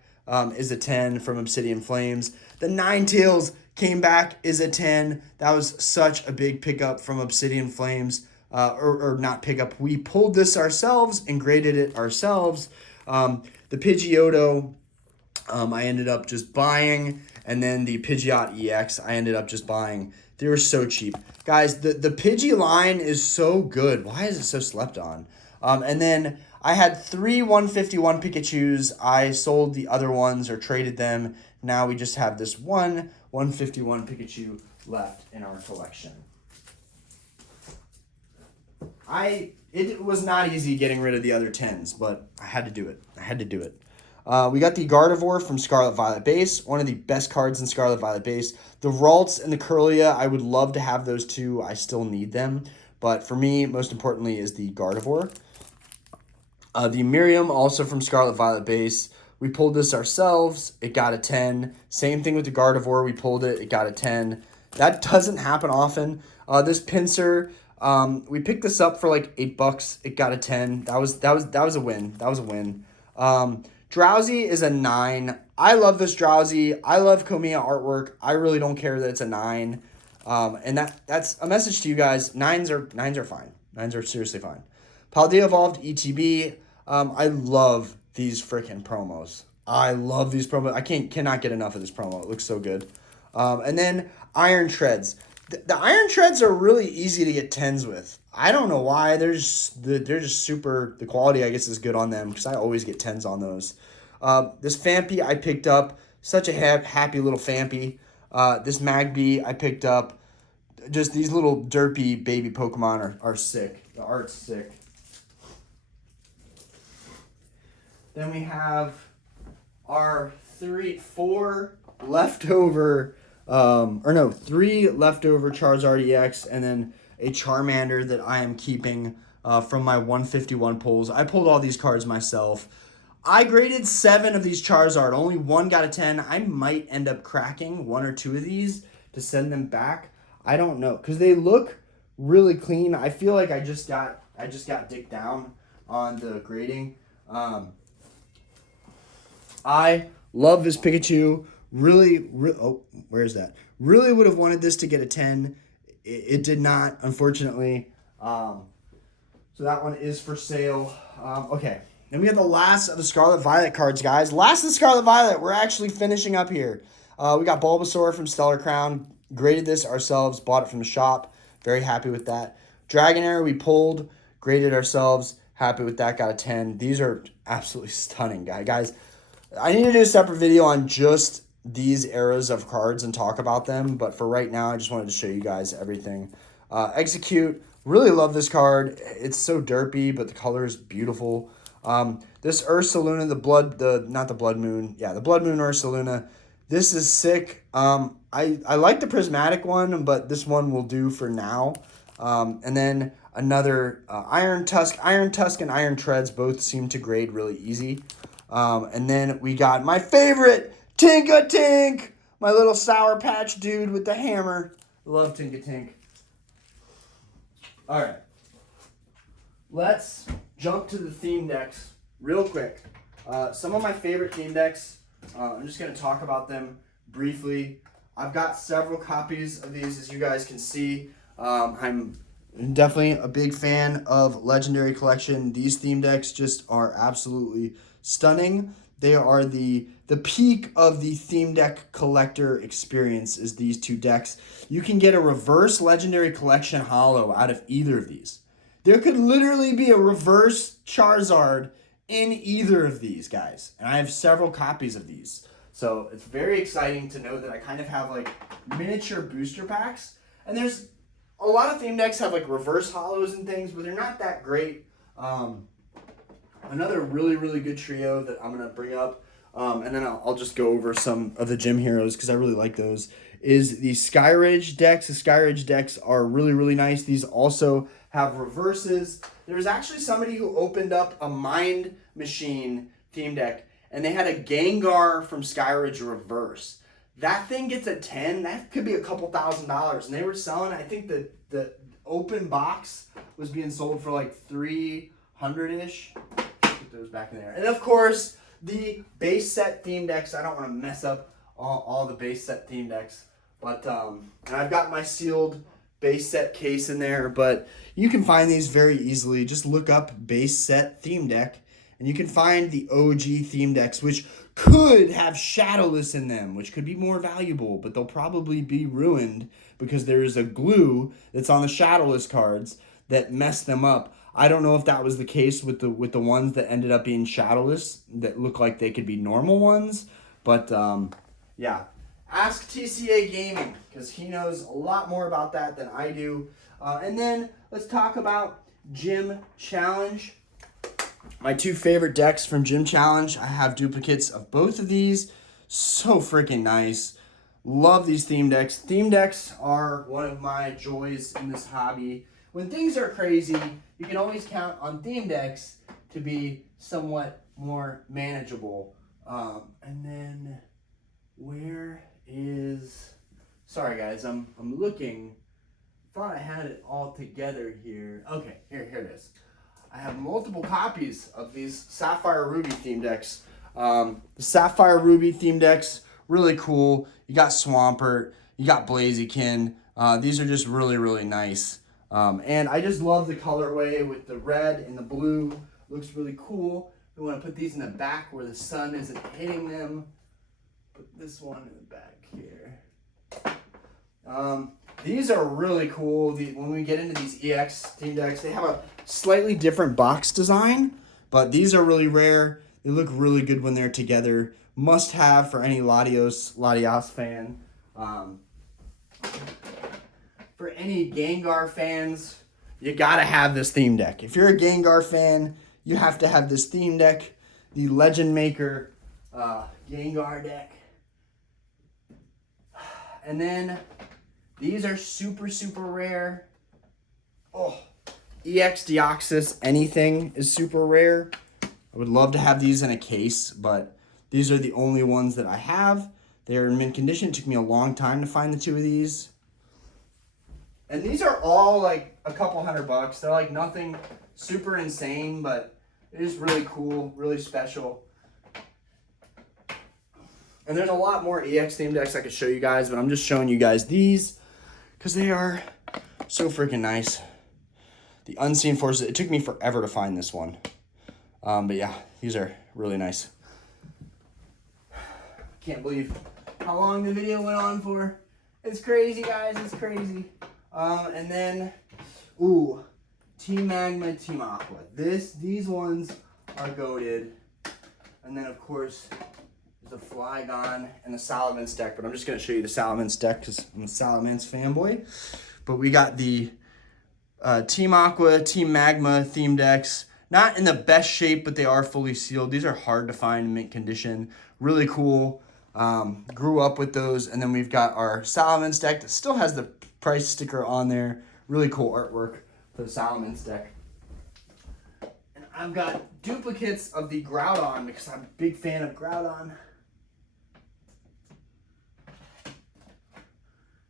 is a 10 from Obsidian Flames. The Ninetales came back is a 10. That was such a big pickup from Obsidian Flames. Or not pickup. We pulled this ourselves and graded it ourselves. The Pidgeotto, I ended up just buying, and then the Pidgeot EX, I ended up just buying. They were so cheap. Guys, the Pidgey line is so good. Why is it so slept on? And then I had 3 151 Pikachus. I sold the other ones or traded them. Now we just have this one 151 Pikachu left in our collection. It was not easy getting rid of the other 10s, but I had to do it. We got the Gardevoir from Scarlet Violet Base, one of the best cards in Scarlet Violet Base. The Ralts and the Kirlia, I would love to have those 2. I still need them. But for me, most importantly, is the Gardevoir. The Miriam, also from Scarlet Violet Base. We pulled this ourselves. It got a 10. Same thing with the Gardevoir. We pulled it. It got a 10. That doesn't happen often. This Pinsir... we picked this up for like $8. It got a 10. That was a win. Drowsy is a 9. I love this Drowsy. I love Komiya artwork. I really don't care that it's a 9. And that's a message to you guys. 9s are fine. 9s are seriously fine. Paldea Evolved ETB. I love these freaking promos. I love these promos. I cannot get enough of this promo. It looks so good. And then Iron Treads. The Iron Treads are really easy to get 10s with. I don't know why. They're just super... The quality, I guess, is good on them because I always get 10s on those. This Phanpy I picked up. Such a happy little Phanpy. This Magby I picked up. Just these little derpy baby Pokemon are sick. The art's sick. Then we have our 4 leftover... 3 leftover Charizard EX, and then a Charmander that I am keeping from my 151 pulls. I pulled all these cards myself. I graded 7 of these Charizard. Only 1 got a 10. I might end up cracking 1 or 2 of these to send them back. I don't know, because they look really clean. I feel like I just got dicked down on the grading. I love this Pikachu. Really, where's that? Really would have wanted this to get a 10. It did not, unfortunately. So that one is for sale. Okay. Then we have the last of the Scarlet Violet cards, guys. Last of the Scarlet Violet. We're actually finishing up here. We got Bulbasaur from Stellar Crown. Graded this ourselves. Bought it from the shop. Very happy with that. Dragonair we pulled. Graded ourselves. Happy with that. Got a 10. These are absolutely stunning, guys. I need to do a separate video on just these eras of cards and talk about them, but for right now I just wanted to show you guys everything. Execute Really love this card. It's so derpy, but the color is beautiful. This Ursaluna, not the Blood Moon. Yeah, the Blood Moon Ursaluna. This is sick. I like the prismatic one, but this one will do for now. And then another Iron Tusk. Iron Tusk and Iron Treads both seem to grade really easy. And then we got my favorite, Tink-a-Tink! My little Sour Patch dude with the hammer. Love Tink-a-Tink. All right. Let's jump to the theme decks real quick. Some of my favorite theme decks, I'm just going to talk about them briefly. I've got several copies of these, as you guys can see. I'm definitely a big fan of Legendary Collection. These theme decks just are absolutely stunning. They are the peak of the theme deck collector experience is these two decks. You can get a reverse Legendary Collection holo out of either of these. There could literally be a reverse Charizard in either of these, guys. And I have several copies of these. So it's very exciting to know that I kind of have like miniature booster packs. And there's a lot of theme decks have like reverse holos and things, but they're not that great. Another really, really good trio that I'm going to bring up, and then I'll just go over some of the gym heroes because I really like those, is the Skyridge decks. The Skyridge decks are really, really nice. These also have reverses. There's actually somebody who opened up a Mind Machine theme deck, and they had a Gengar from Skyridge reverse. That thing gets a 10. That could be a couple $1,000s. And they were selling, I think the open box was being sold for like $300-ish. Put those back in there. And of course, the base set theme decks. I don't want to mess up all the base set theme decks. But, and I've got my sealed base set case in there. But you can find these very easily. Just look up base set theme deck. And you can find the OG theme decks, which could have Shadowless in them, which could be more valuable, but they'll probably be ruined because there is a glue that's on the Shadowless cards that messed them up. I don't know if that was the case with the ones that ended up being Shadowless that look like they could be normal ones, but yeah. Ask TCA Gaming because he knows a lot more about that than I do. And then let's talk about Gym Challenge. My two favorite decks from Gym Challenge. I have duplicates of both of these. So freaking nice. Love these theme decks. Theme decks are one of my joys in this hobby. When things are crazy, you can always count on theme decks to be somewhat more manageable. And then where is... Sorry guys, I'm looking. Thought I had it all together here. Okay, here it is. I have multiple copies of these Sapphire Ruby theme decks. The Sapphire Ruby theme decks, really cool. You got Swampert, you got Blaziken. These are just really, really nice. And I just love the colorway with the red and the blue. Looks really cool. We want to put these in the back where the sun isn't hitting them. Put this one in the back here. These are really cool. When we get into these EX theme decks, they have a slightly different box design, but these are really rare. They look really good when they're together. Must have for any Latios fan. For any Gengar fans, you gotta have this theme deck. If you're a Gengar fan, you have to have this theme deck. The Legend Maker Gengar deck. And then these are super, super rare. Oh, EX Deoxys, anything is super rare. I would love to have these in a case, but these are the only ones that I have. They're in mint condition. It took me a long time to find the two of these. And these are all like a couple $100. They're like nothing super insane, but it is really cool, really special. And there's a lot more EX theme decks I could show you guys, but I'm just showing you guys these because they are so freaking nice. The Unseen Forces. It took me forever to find this one. But yeah, these are really nice. Can't believe how long the video went on for. It's crazy, guys. It's crazy. And then, ooh, Team Magma, Team Aqua. These ones are goated. And then, of course, there's a Flygon and the Salamence deck. But I'm just going to show you the Salamence deck because I'm a Salamence fanboy. But we got the Team Aqua, Team Magma theme decks. Not in the best shape, but they are fully sealed. These are hard to find in mint condition. Really cool. Grew up with those. And then we've got our Salamence deck that still has the price sticker on there. Really cool artwork for the Salamence deck. And I've got duplicates of the Groudon because I'm a big fan of Groudon.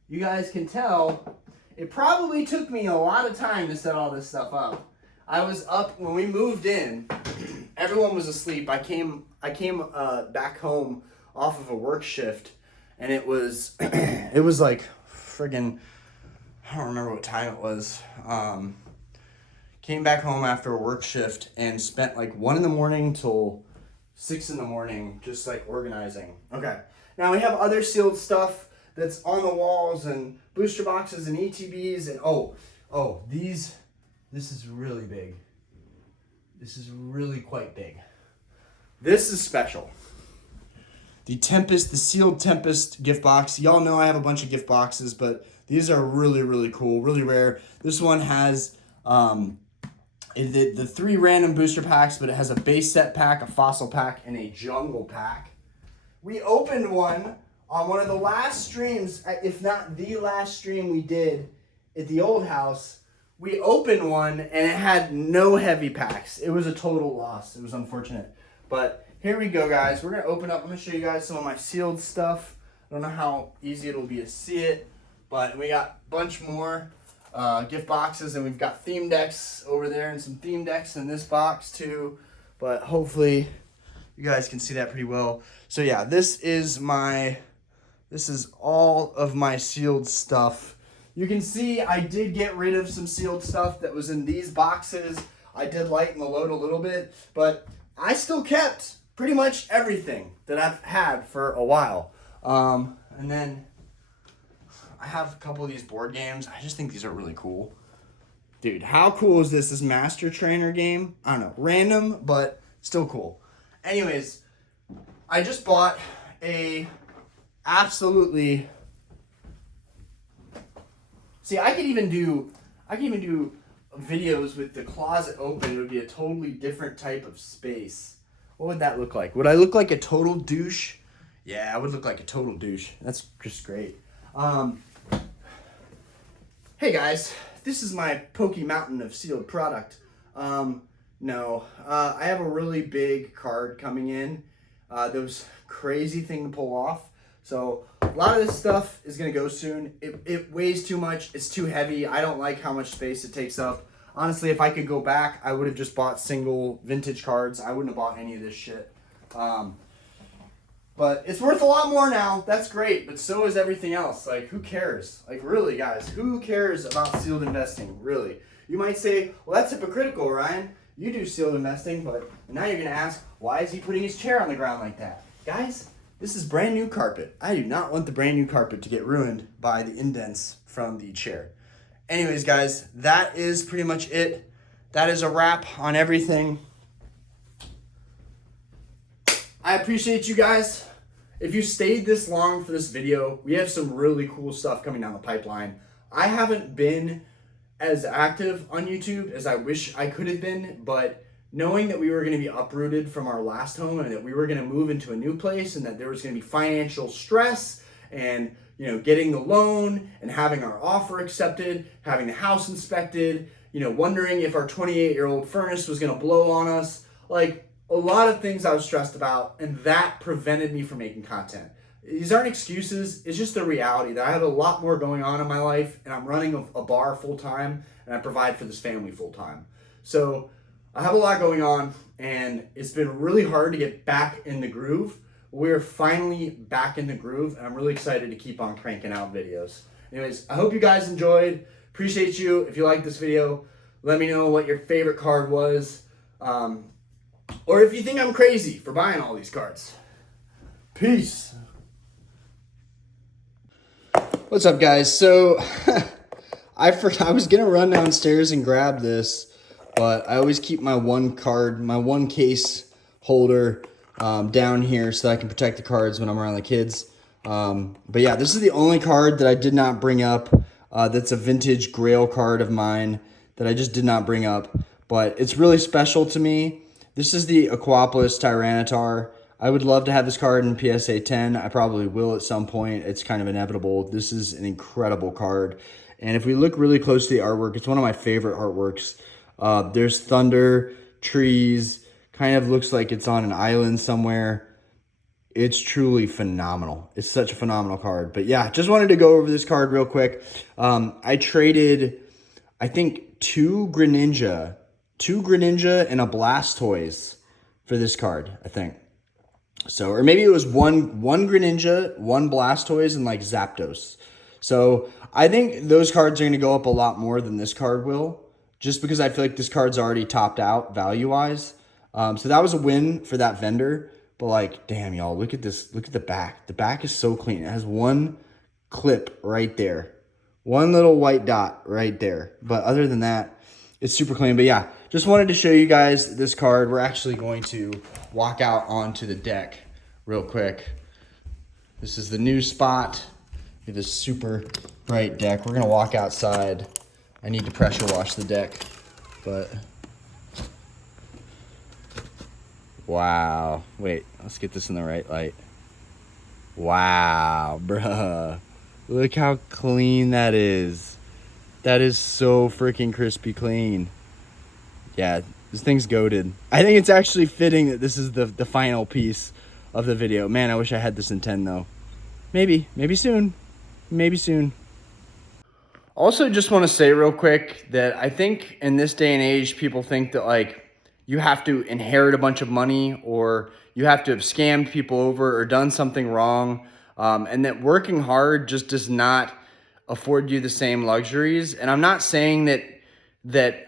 You guys can tell it probably took me a lot of time to set all this stuff up. I was up when we moved in. Everyone was asleep. I came back home off of a work shift, and it was it was like friggin', I don't remember what time it was. Came back home after a work shift and spent like 1 in the morning till 6 in the morning just like organizing. Okay, now we have other sealed stuff that's on the walls and booster boxes and ETBs and this is really big. This is really quite big. This is special. The Tempest, the sealed Tempest gift box. Y'all know I have a bunch of gift boxes, but these are really, really cool, really rare. This one has the 3 random booster packs, but it has a base set pack, a fossil pack, and a jungle pack. We opened one on one of the last streams, if not the last stream we did at the old house. We opened one and it had no heavy packs. It was a total loss. It was unfortunate. But here we go, guys. We're going to open up. I'm going to show you guys some of my sealed stuff. I don't know how easy it'll be to see it, but we got a bunch more gift boxes, and we've got theme decks over there and some theme decks in this box too. But hopefully you guys can see that pretty well. So yeah, this is all of my sealed stuff. You can see I did get rid of some sealed stuff that was in these boxes. I did lighten the load a little bit, but I still kept pretty much everything that I've had for a while. And then I have a couple of these board games. I just think these are really cool. Dude, how cool is this Master Trainer game? I don't know, random, but still cool. Anyways, I just bought a absolutely... See, I could even do videos with the closet open. It would be a totally different type of space. What would that look like? Would I look like a total douche? Yeah, I would look like a total douche. That's just great. Hey guys, this is my Poke Mountain of sealed product. No, I have a really big card coming in. That was crazy thing to pull off. So a lot of this stuff is going to go soon. It weighs too much. It's too heavy. I don't like how much space it takes up. Honestly, if I could go back, I would have just bought single vintage cards. I wouldn't have bought any of this shit. But it's worth a lot more now. That's great. But so is everything else. Like, who cares? Like, really, guys, who cares about sealed investing? Really? You might say, well, that's hypocritical, Ryan. You do sealed investing, but now you're going to ask, why is he putting his chair on the ground like that? Guys, this is brand new carpet. I do not want the brand new carpet to get ruined by the indents from the chair. Anyways, guys, that is pretty much it. That is a wrap on everything. I appreciate you guys. If you stayed this long for this video, we have some really cool stuff coming down the pipeline. I haven't been as active on YouTube as I wish I could have been, but knowing that we were going to be uprooted from our last home and that we were going to move into a new place and that there was going to be financial stress and, you know, getting the loan and having our offer accepted, having the house inspected, you know, wondering if our 28-year-old furnace was going to blow on us, like a lot of things I was stressed about, and that prevented me from making content. These aren't excuses. It's just the reality that I have a lot more going on in my life, and I'm running a bar full time, and I provide for this family full time. So I have a lot going on, and it's been really hard to get back in the groove. We're finally back in the groove, and I'm really excited to keep on cranking out videos. Anyways, I hope you guys enjoyed. Appreciate you. If you liked this video, let me know what your favorite card was. Or if you think I'm crazy for buying all these cards. Peace. What's up, guys? So I was gonna run downstairs and grab this, but I always keep my one case holder down here so that I can protect the cards when I'm around the kids. But yeah, this is the only card that I did not bring up. That's a vintage Grail card of mine that I just did not bring up, but it's really special to me. This is the Aquapolis Tyranitar. I would love to have this card in PSA 10. I probably will at some point. It's kind of inevitable. This is an incredible card. And if we look really close to the artwork, it's one of my favorite artworks. There's thunder, trees, kind of looks like it's on an island somewhere. It's truly phenomenal. It's such a phenomenal card. But yeah, just wanted to go over this card real quick. I traded, I think, two Greninja and a Blastoise for this card, I think. So, or maybe it was one Greninja, one Blastoise, and like Zapdos. So I think those cards are going to go up a lot more than this card will, just because I feel like this card's already topped out value-wise. So that was a win for that vendor. But like, damn, y'all, look at this. Look at the back. The back is so clean. It has one clip right there. One little white dot right there. But other than that, it's super clean. But yeah, just wanted to show you guys this card. We're actually going to walk out onto the deck real quick. This is the new spot. We have this super bright deck. We're going to walk outside. I need to pressure wash the deck. But wow. Wait, let's get this in the right light. Wow, bruh. Look how clean that is. That is so freaking crispy clean. Yeah, this thing's goated. I think it's actually fitting that this is the final piece of the video. Man, I wish I had this in 10 though. Maybe soon. Maybe soon. Also, just want to say real quick that I think in this day and age, people think that like you have to inherit a bunch of money or you have to have scammed people over or done something wrong, and that working hard just does not afford you the same luxuries. And I'm not saying that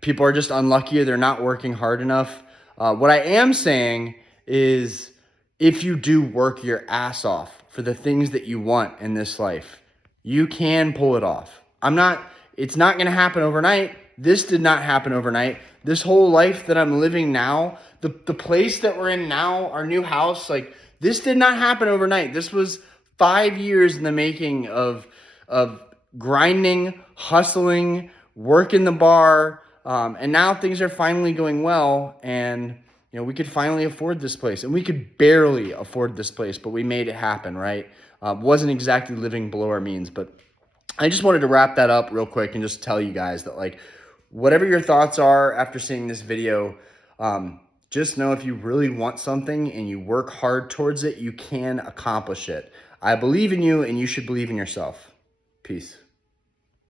people are just unlucky or they're not working hard enough. What I am saying is if you do work your ass off for the things that you want in this life, you can pull it off. It's not going to happen overnight. This did not happen overnight. This whole life that I'm living now, the place that we're in now, our new house, like this did not happen overnight. This was 5 years in the making of grinding, hustling, working the bar, and now things are finally going well, and you know we could finally afford this place, and we could barely afford this place, but we made it happen, right? Wasn't exactly living below our means, but I just wanted to wrap that up real quick and just tell you guys that like whatever your thoughts are after seeing this video, just know if you really want something and you work hard towards it, you can accomplish it. I believe in you, and you should believe in yourself. Peace.